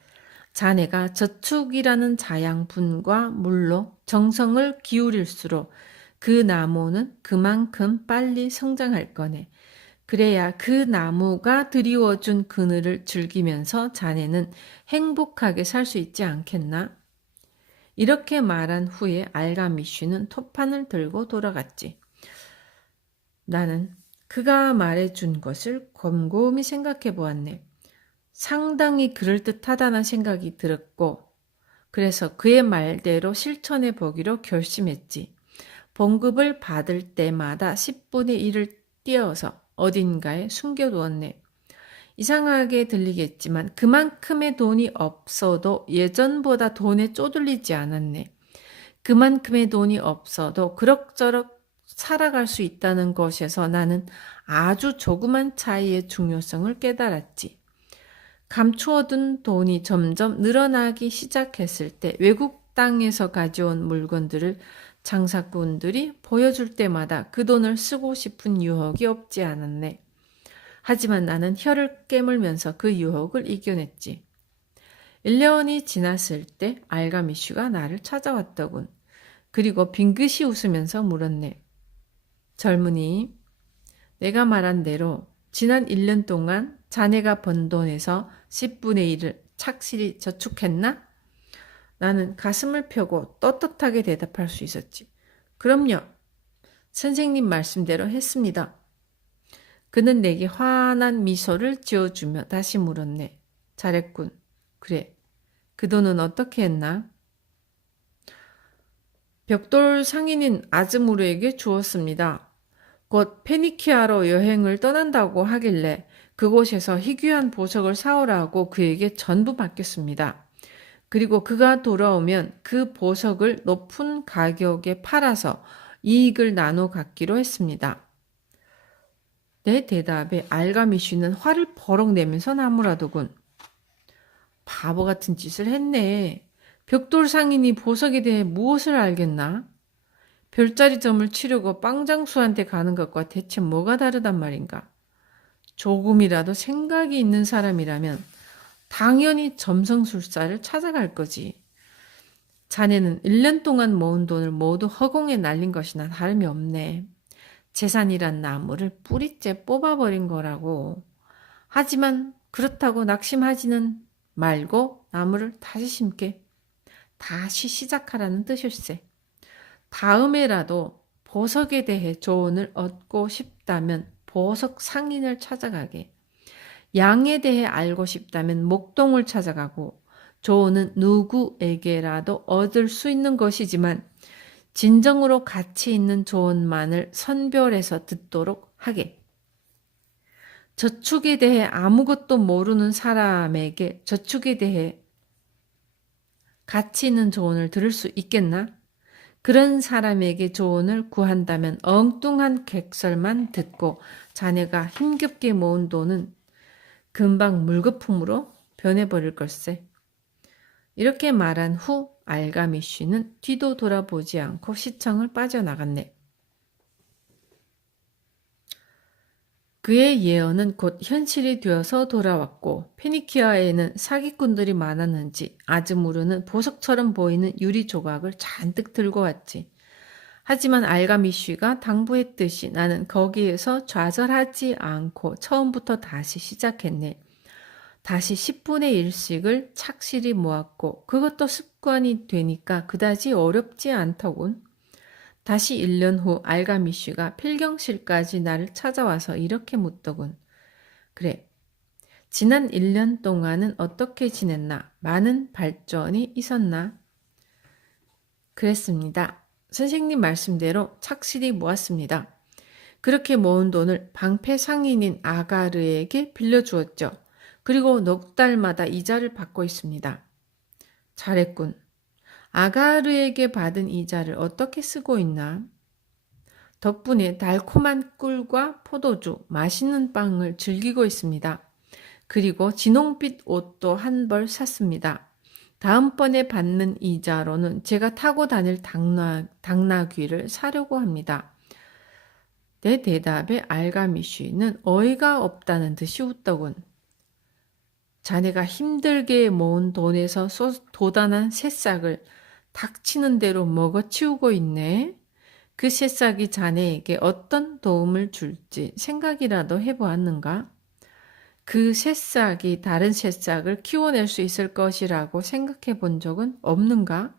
자네가 저축이라는 자양분과 물로 정성을 기울일수록 그 나무는 그만큼 빨리 성장할 거네. 그래야 그 나무가 드리워준 그늘을 즐기면서 자네는 행복하게 살 수 있지 않겠나? 이렇게 말한 후에 알가미슈는 토판을 들고 돌아갔지. 나는 그가 말해준 것을 곰곰이 생각해 보았네. 상당히 그럴듯하다는 생각이 들었고 그래서 그의 말대로 실천해 보기로 결심했지. 봉급을 받을 때마다 10분의 1을 띄어서 어딘가에 숨겨두었네. 이상하게 들리겠지만 그만큼의 돈이 없어도 예전보다 돈에 쪼들리지 않았네. 그만큼의 돈이 없어도 그럭저럭 살아갈 수 있다는 것에서 나는 아주 조그만 차이의 중요성을 깨달았지. 감추어둔 돈이 점점 늘어나기 시작했을 때 외국 땅에서 가져온 물건들을 장사꾼들이 보여줄 때마다 그 돈을 쓰고 싶은 유혹이 없지 않았네. 하지만 나는 혀를 깨물면서 그 유혹을 이겨냈지. 1년이 지났을 때 알가미슈가 나를 찾아왔더군. 그리고 빙긋이 웃으면서 물었네. 젊은이, 내가 말한 대로 지난 1년 동안 자네가 번 돈에서 10분의 1을 착실히 저축했나? 나는 가슴을 펴고 떳떳하게 대답할 수 있었지. 그럼요. 선생님 말씀대로 했습니다. 그는 내게 환한 미소를 지어주며 다시 물었네. 잘했군. 그래. 그 돈은 어떻게 했나? 벽돌 상인인 아즈무르에게 주었습니다. 곧 페니키아로 여행을 떠난다고 하길래 그곳에서 희귀한 보석을 사오라고 그에게 전부 맡겼습니다. 그리고 그가 돌아오면 그 보석을 높은 가격에 팔아서 이익을 나눠 갖기로 했습니다. 내 대답에 알가미슈는 화를 버럭 내면서 나무라더군. 바보 같은 짓을 했네. 벽돌 상인이 보석에 대해 무엇을 알겠나? 별자리 점을 치려고 빵장수한테 가는 것과 대체 뭐가 다르단 말인가? 조금이라도 생각이 있는 사람이라면 당연히 점성술사를 찾아갈 거지. 자네는 1년 동안 모은 돈을 모두 허공에 날린 것이나 다름이 없네. 재산이란 나무를 뿌리째 뽑아버린 거라고. 하지만 그렇다고 낙심하지는 말고 나무를 다시 심게. 다시 시작하라는 뜻일세. 다음에라도 보석에 대해 조언을 얻고 싶다면 보석 상인을 찾아가게. 양에 대해 알고 싶다면 목동을 찾아가고 조언은 누구에게라도 얻을 수 있는 것이지만 진정으로 가치 있는 조언만을 선별해서 듣도록 하게. 저축에 대해 아무것도 모르는 사람에게 저축에 대해 가치 있는 조언을 들을 수 있겠나? 그런 사람에게 조언을 구한다면 엉뚱한 객설만 듣고 자네가 힘겹게 모은 돈은 금방 물거품으로 변해버릴 걸세. 이렇게 말한 후 알가미쉬는 뒤도 돌아보지 않고 시청을 빠져나갔네. 그의 예언은 곧 현실이 되어서 돌아왔고 페니키아에는 사기꾼들이 많았는지 아즈무르는 보석처럼 보이는 유리 조각을 잔뜩 들고 왔지. 하지만 알가미쉬가 당부했듯이 나는 거기에서 좌절하지 않고 처음부터 다시 시작했네. 다시 10분의 1씩을 착실히 모았고 그것도 습관이 되니까 그다지 어렵지 않더군. 다시 1년 후 알가미쉬가 필경실까지 나를 찾아와서 이렇게 묻더군. 그래, 지난 1년 동안은 어떻게 지냈나? 많은 발전이 있었나? 그랬습니다. 선생님 말씀대로 착실히 모았습니다. 그렇게 모은 돈을 방패 상인인 아가르에게 빌려주었죠. 그리고 넉 달마다 이자를 받고 있습니다. 잘했군. 아가르에게 받은 이자를 어떻게 쓰고 있나? 덕분에 달콤한 꿀과 포도주, 맛있는 빵을 즐기고 있습니다. 그리고 진홍빛 옷도 한 벌 샀습니다. 다음번에 받는 이자로는 제가 타고 다닐 당나귀를 사려고 합니다. 내 대답에 알가미쉬는 어이가 없다는 듯이 웃더군. 자네가 힘들게 모은 돈에서 도단한 새싹을 닥치는 대로 먹어치우고 있네. 그 새싹이 자네에게 어떤 도움을 줄지 생각이라도 해보았는가? 그 새싹이 다른 새싹을 키워낼 수 있을 것이라고 생각해 본 적은 없는가?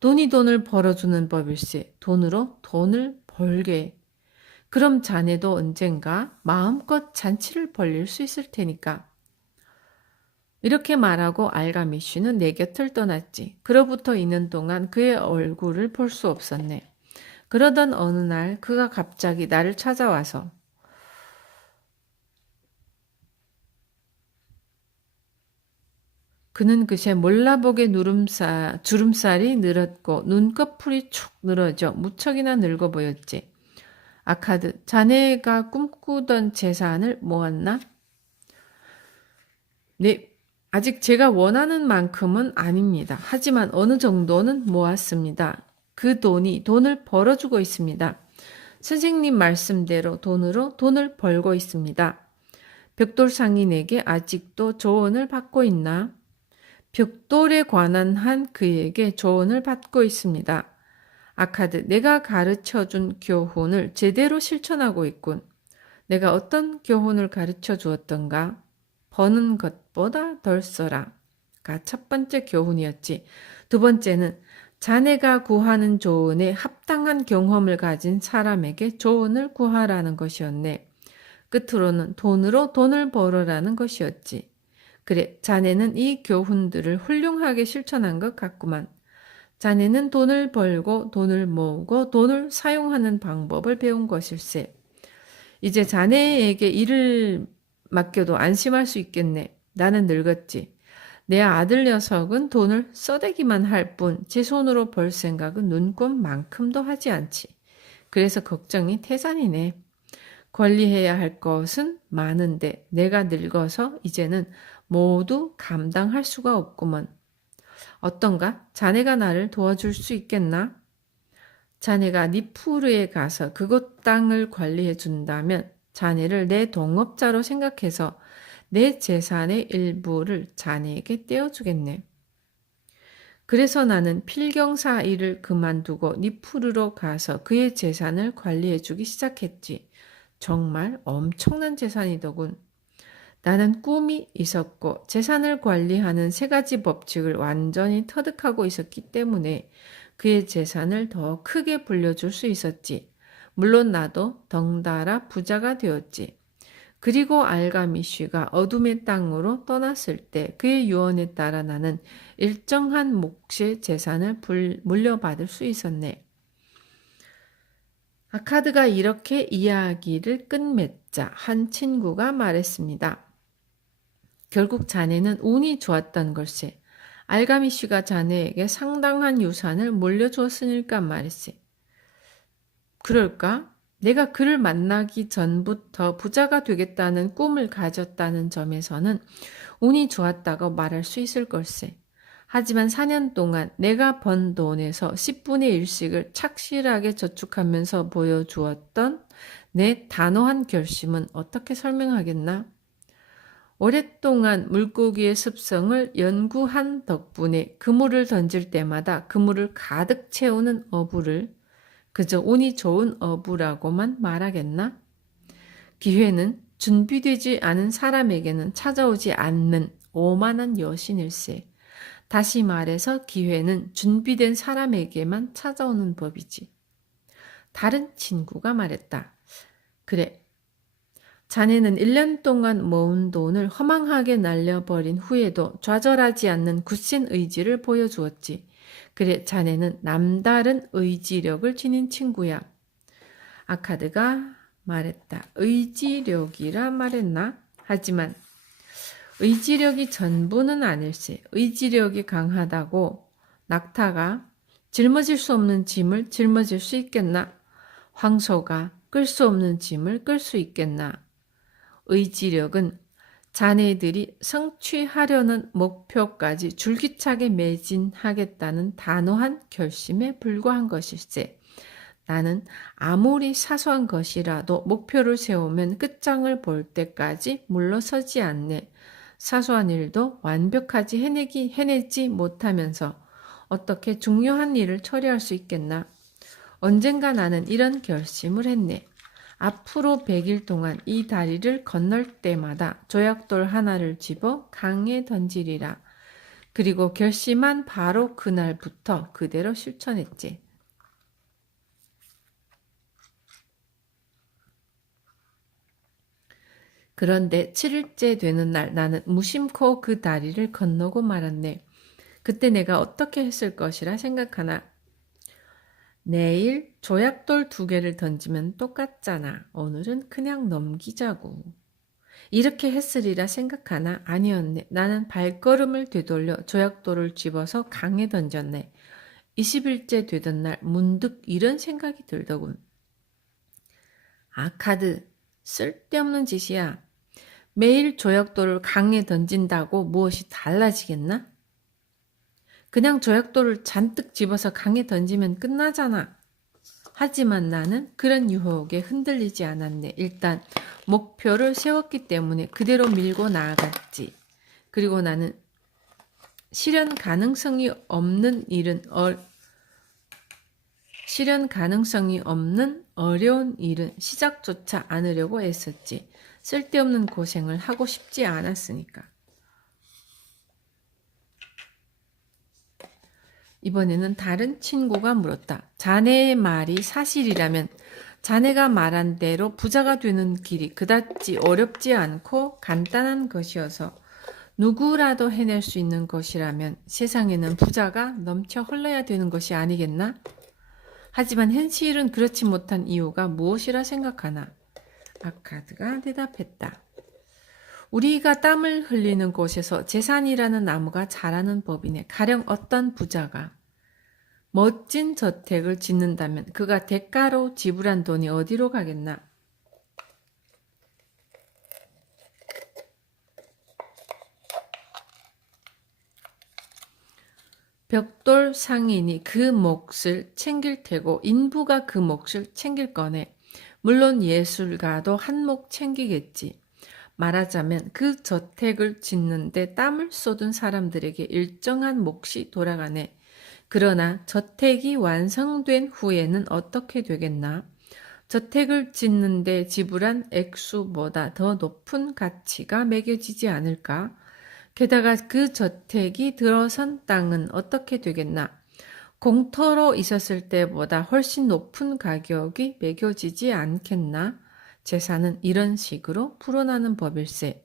돈이 돈을 벌어주는 법일세. 돈으로 돈을 벌게. 그럼 자네도 언젠가 마음껏 잔치를 벌릴 수 있을 테니까. 이렇게 말하고 알가미쉬는 내 곁을 떠났지. 그로부터 2년 동안 그의 얼굴을 볼 수 없었네. 그러던 어느 날 그가 갑자기 나를 찾아와서 그는 그새 몰라보게 주름살이 늘었고 눈꺼풀이 축 늘어져 무척이나 늙어 보였지. 아카드, 자네가 꿈꾸던 재산을 모았나? 네, 아직 제가 원하는 만큼은 아닙니다. 하지만 어느 정도는 모았습니다. 그 돈이 돈을 벌어주고 있습니다. 선생님 말씀대로 돈으로 돈을 벌고 있습니다. 벽돌 상인에게 아직도 조언을 받고 있나? 벽돌에 관한 한 그에게 조언을 받고 있습니다. 아카드, 내가 가르쳐준 교훈을 제대로 실천하고 있군. 내가 어떤 교훈을 가르쳐 주었던가? 버는 것보다 덜 써라가 첫 번째 교훈이었지. 두 번째는 자네가 구하는 조언에 합당한 경험을 가진 사람에게 조언을 구하라는 것이었네. 끝으로는 돈으로 돈을 벌어라는 것이었지. 그래, 자네는 이 교훈들을 훌륭하게 실천한 것 같구만. 자네는 돈을 벌고 돈을 모으고 돈을 사용하는 방법을 배운 것일세. 이제 자네에게 일을 맡겨도 안심할 수 있겠네. 나는 늙었지. 내 아들 녀석은 돈을 써대기만 할 뿐 제 손으로 벌 생각은 눈꼽만큼도 하지 않지. 그래서 걱정이 태산이네. 관리해야 할 것은 많은데 내가 늙어서 이제는 모두 감당할 수가 없구먼. 어떤가? 자네가 나를 도와줄 수 있겠나? 자네가 니푸르에 가서 그곳 땅을 관리해 준다면 자네를 내 동업자로 생각해서 내 재산의 일부를 자네에게 떼어주겠네. 그래서 나는 필경사 일을 그만두고 니푸르로 가서 그의 재산을 관리해주기 시작했지. 정말 엄청난 재산이더군. 나는 꿈이 있었고 재산을 관리하는 세 가지 법칙을 완전히 터득하고 있었기 때문에 그의 재산을 더 크게 불려줄 수 있었지. 물론 나도 덩달아 부자가 되었지. 그리고 알가미쉬가 어둠의 땅으로 떠났을 때 그의 유언에 따라 나는 일정한 몫의 재산을 물려받을 수 있었네. 아카드가 이렇게 이야기를 끝맺자 한 친구가 말했습니다. 결국 자네는 운이 좋았던 걸세. 알가미쉬가 자네에게 상당한 유산을 물려주었으니까 말이세. 그럴까? 내가 그를 만나기 전부터 부자가 되겠다는 꿈을 가졌다는 점에서는 운이 좋았다고 말할 수 있을 걸세. 하지만 4년 동안 내가 번 돈에서 10분의 1씩을 착실하게 저축하면서 보여주었던 내 단호한 결심은 어떻게 설명하겠나? 오랫동안 물고기의 습성을 연구한 덕분에 그물을 던질 때마다 그물을 가득 채우는 어부를 그저 운이 좋은 어부라고만 말하겠나? 기회는 준비되지 않은 사람에게는 찾아오지 않는 오만한 여신일세. 다시 말해서 기회는 준비된 사람에게만 찾아오는 법이지. 다른 친구가 말했다. 그래, 자네는 1년 동안 모은 돈을 허망하게 날려버린 후에도 좌절하지 않는 굳센 의지를 보여주었지. 그래, 자네는 남다른 의지력을 지닌 친구야. 아카드가 말했다. 의지력이라 말했나? 하지만 의지력이 전부는 아닐세. 의지력이 강하다고 낙타가 짊어질 수 없는 짐을 짊어질 수 있겠나? 황소가 끌 수 없는 짐을 끌 수 있겠나? 의지력은 자네들이 성취하려는 목표까지 줄기차게 매진하겠다는 단호한 결심에 불과한 것일세. 나는 아무리 사소한 것이라도 목표를 세우면 끝장을 볼 때까지 물러서지 않네. 사소한 일도 완벽하지 해내지 못하면서 어떻게 중요한 일을 처리할 수 있겠나? 언젠가 나는 이런 결심을 했네. 앞으로 100일 동안 이 다리를 건널 때마다 조약돌 하나를 집어 강에 던지리라. 그리고 결심한 바로 그날부터 그대로 실천했지. 그런데 7일째 되는 날 나는 무심코 그 다리를 건너고 말았네. 그때 내가 어떻게 했을 것이라 생각하나? 내일 조약돌 2개를 던지면 똑같잖아. 오늘은 그냥 넘기자고. 이렇게 했으리라 생각하나? 아니었네. 나는 발걸음을 되돌려 조약돌을 집어서 강에 던졌네. 20일째 되던 날 문득 이런 생각이 들더군. 아카드, 쓸데없는 짓이야. 매일 조약돌을 강에 던진다고 무엇이 달라지겠나? 그냥 조약돌을 잔뜩 집어서 강에 던지면 끝나잖아. 하지만 나는 그런 유혹에 흔들리지 않았네. 일단 목표를 세웠기 때문에 그대로 밀고 나아갔지. 그리고 나는 실현 가능성이 없는 어려운 일은 시작조차 않으려고 애썼지. 쓸데없는 고생을 하고 싶지 않았으니까. 이번에는 다른 친구가 물었다. 자네의 말이 사실이라면 자네가 말한 대로 부자가 되는 길이 그다지 어렵지 않고 간단한 것이어서 누구라도 해낼 수 있는 것이라면 세상에는 부자가 넘쳐 흘러야 되는 것이 아니겠나? 하지만 현실은 그렇지 못한 이유가 무엇이라 생각하나? 아카드가 대답했다. 우리가 땀을 흘리는 곳에서 재산이라는 나무가 자라는 법이네. 가령 어떤 부자가 멋진 저택을 짓는다면 그가 대가로 지불한 돈이 어디로 가겠나? 벽돌 상인이 그 몫을 챙길 테고 인부가 그 몫을 챙길 거네. 물론 예술가도 한 몫 챙기겠지. 말하자면 그 저택을 짓는데 땀을 쏟은 사람들에게 일정한 몫이 돌아가네. 그러나 저택이 완성된 후에는 어떻게 되겠나? 저택을 짓는데 지불한 액수보다 더 높은 가치가 매겨지지 않을까? 게다가 그 저택이 들어선 땅은 어떻게 되겠나? 공터로 있었을 때보다 훨씬 높은 가격이 매겨지지 않겠나? 재산은 이런 식으로 풀어나는 법일세.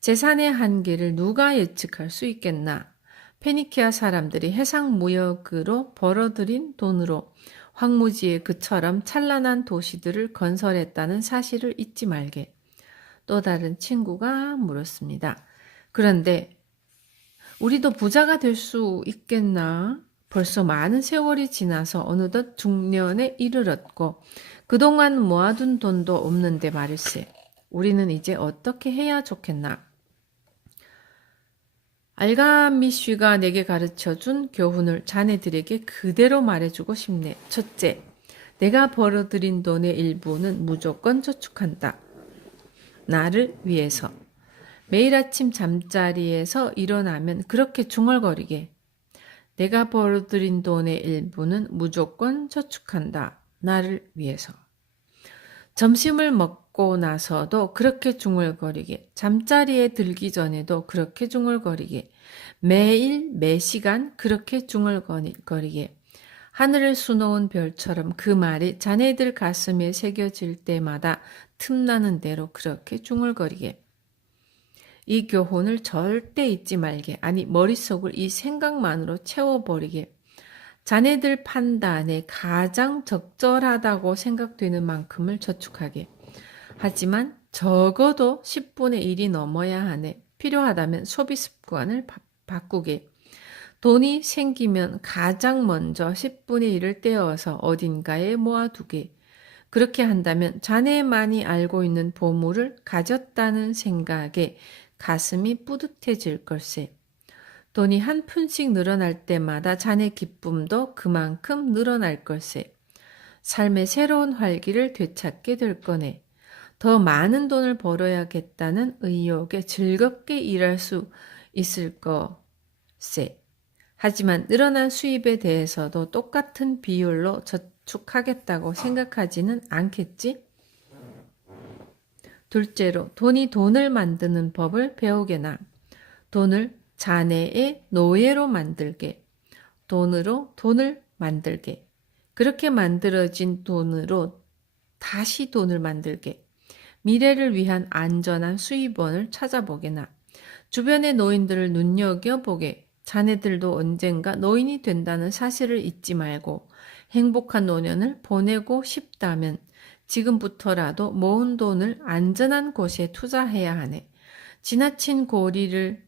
재산의 한계를 누가 예측할 수 있겠나? 페니키아 사람들이 해상무역으로 벌어들인 돈으로 황무지에 그처럼 찬란한 도시들을 건설했다는 사실을 잊지 말게. 또 다른 친구가 물었습니다. 그런데 우리도 부자가 될 수 있겠나? 벌써 많은 세월이 지나서 어느덧 중년에 이르렀고 그동안 모아둔 돈도 없는데 말일세. 우리는 이제 어떻게 해야 좋겠나? 알가미쉬가 내게 가르쳐준 교훈을 자네들에게 그대로 말해주고 싶네. 첫째, 내가 벌어들인 돈의 일부는 무조건 저축한다. 나를 위해서. 매일 아침 잠자리에서 일어나면 그렇게 중얼거리게. 내가 벌어들인 돈의 일부는 무조건 저축한다. 나를 위해서. 점심을 먹고 나서도 그렇게 중얼거리게. 잠자리에 들기 전에도 그렇게 중얼거리게. 매일 매시간 그렇게 중얼거리게. 하늘을 수놓은 별처럼 그 말이 자네들 가슴에 새겨질 때마다 틈나는 대로 그렇게 중얼거리게. 이 교훈을 절대 잊지 말게. 아니 머릿속을 이 생각만으로 채워버리게. 자네들 판단에 가장 적절하다고 생각되는 만큼을 저축하게. 하지만 적어도 10분의 1이 넘어야 하네. 필요하다면 소비 습관을 바꾸게. 돈이 생기면 가장 먼저 10분의 1을 떼어서 어딘가에 모아두게. 그렇게 한다면 자네만이 알고 있는 보물을 가졌다는 생각에 가슴이 뿌듯해질 걸세. 돈이 한 푼씩 늘어날 때마다 자네 기쁨도 그만큼 늘어날 걸세. 삶의 새로운 활기를 되찾게 될 거네. 더 많은 돈을 벌어야겠다는 의욕에 즐겁게 일할 수 있을 것세. 하지만 늘어난 수입에 대해서도 똑같은 비율로 저축하겠다고 생각하지는 않겠지? 둘째로, 돈이 돈을 만드는 법을 배우게나. 돈을 자네의 노예로 만들게. 돈으로 돈을 만들게. 그렇게 만들어진 돈으로 다시 돈을 만들게. 미래를 위한 안전한 수입원을 찾아보게나. 주변의 노인들을 눈여겨보게. 자네들도 언젠가 노인이 된다는 사실을 잊지 말고 행복한 노년을 보내고 싶다면 지금부터라도 모은 돈을 안전한 곳에 투자해야 하네. 지나친 고리,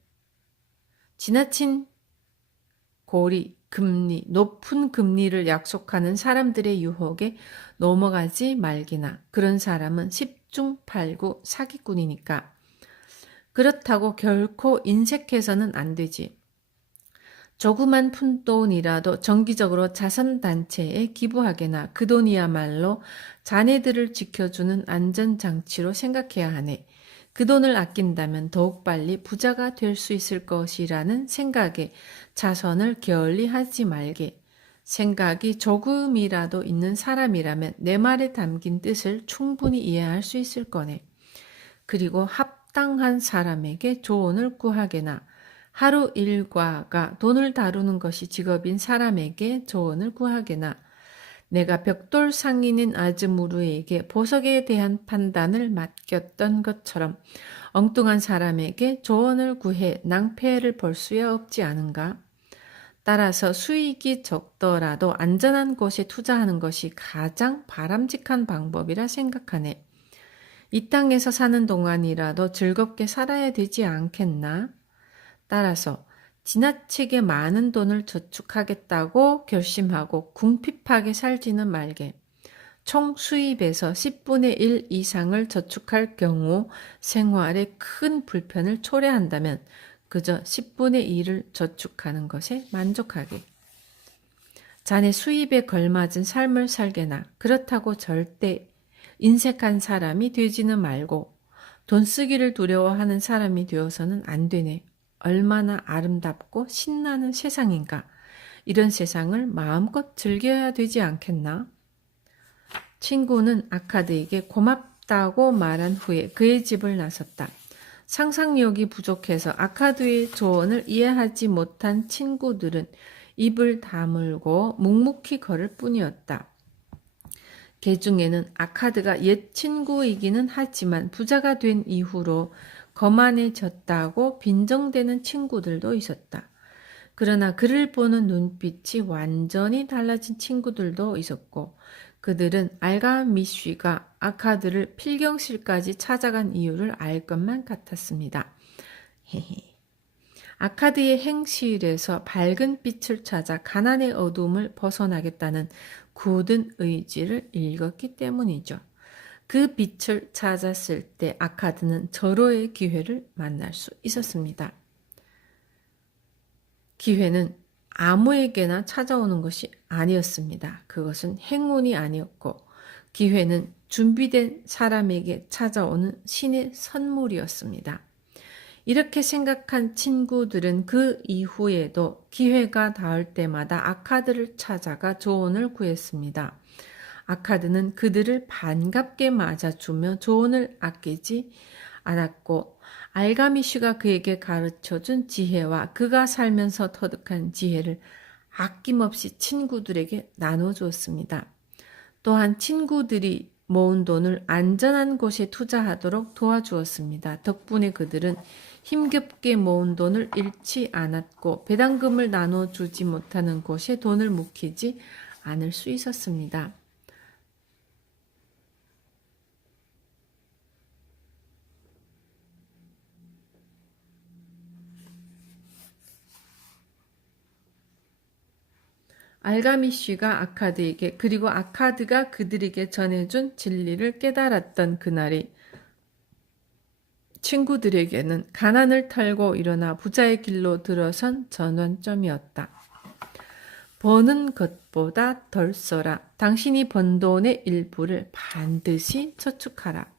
금리, 높은 금리를 약속하는 사람들의 유혹에 넘어가지 말기나. 그런 사람은 10중 8구 사기꾼이니까. 그렇다고 결코 인색해서는 안 되지. 조그만 푼돈이라도 정기적으로 자선단체에 기부하게나. 그 돈이야말로 자네들을 지켜주는 안전장치로 생각해야 하네. 그 돈을 아낀다면 더욱 빨리 부자가 될 수 있을 것이라는 생각에 자선을 게을리하지 말게. 생각이 조금이라도 있는 사람이라면 내 말에 담긴 뜻을 충분히 이해할 수 있을 거네. 그리고 합당한 사람에게 조언을 구하게나. 하루 일과가 돈을 다루는 것이 직업인 사람에게 조언을 구하게나. 내가 벽돌 상인인 아즈무르에게 보석에 대한 판단을 맡겼던 것처럼 엉뚱한 사람에게 조언을 구해 낭패를 볼 수야 없지 않은가? 따라서 수익이 적더라도 안전한 곳에 투자하는 것이 가장 바람직한 방법이라 생각하네. 이 땅에서 사는 동안이라도 즐겁게 살아야 되지 않겠나? 따라서 지나치게 많은 돈을 저축하겠다고 결심하고 궁핍하게 살지는 말게. 총 수입에서 10분의 1 이상을 저축할 경우 생활에 큰 불편을 초래한다면 그저 10분의 1을 저축하는 것에 만족하게. 자네 수입에 걸맞은 삶을 살게나. 그렇다고 절대 인색한 사람이 되지는 말고 돈 쓰기를 두려워하는 사람이 되어서는 안 되네. 얼마나 아름답고 신나는 세상인가. 이런 세상을 마음껏 즐겨야 되지 않겠나? 친구는 아카드에게 고맙다고 말한 후에 그의 집을 나섰다. 상상력이 부족해서 아카드의 조언을 이해하지 못한 친구들은 입을 다물고 묵묵히 걸을 뿐이었다. 개 중에는 아카드가 옛 친구이기는 하지만 부자가 된 이후로 거만해졌다고 빈정대는 친구들도 있었다. 그러나 그를 보는 눈빛이 완전히 달라진 친구들도 있었고 그들은 알가미쉬가 아카드를 필경실까지 찾아간 이유를 알 것만 같았습니다. 아카드의 행실에서 밝은 빛을 찾아 가난의 어둠을 벗어나겠다는 굳은 의지를 읽었기 때문이죠. 그 빛을 찾았을 때 아카드는 절호의 기회를 만날 수 있었습니다. 기회는 아무에게나 찾아오는 것이 아니었습니다. 그것은 행운이 아니었고 기회는 준비된 사람에게 찾아오는 신의 선물이었습니다. 이렇게 생각한 친구들은 그 이후에도 기회가 닿을 때마다 아카드를 찾아가 조언을 구했습니다. 아카드는 그들을 반갑게 맞아주며 조언을 아끼지 않았고 알가미슈가 그에게 가르쳐준 지혜와 그가 살면서 터득한 지혜를 아낌없이 친구들에게 나눠주었습니다. 또한 친구들이 모은 돈을 안전한 곳에 투자하도록 도와주었습니다. 덕분에 그들은 힘겹게 모은 돈을 잃지 않았고 배당금을 나눠주지 못하는 곳에 돈을 묵히지 않을 수 있었습니다. 알가미쉬가 아카드에게 그리고 아카드가 그들에게 전해준 진리를 깨달았던 그날이 친구들에게는 가난을 털고 일어나 부자의 길로 들어선 전환점이었다. 버는 것보다 덜 써라. 당신이 번 돈의 일부를 반드시 저축하라.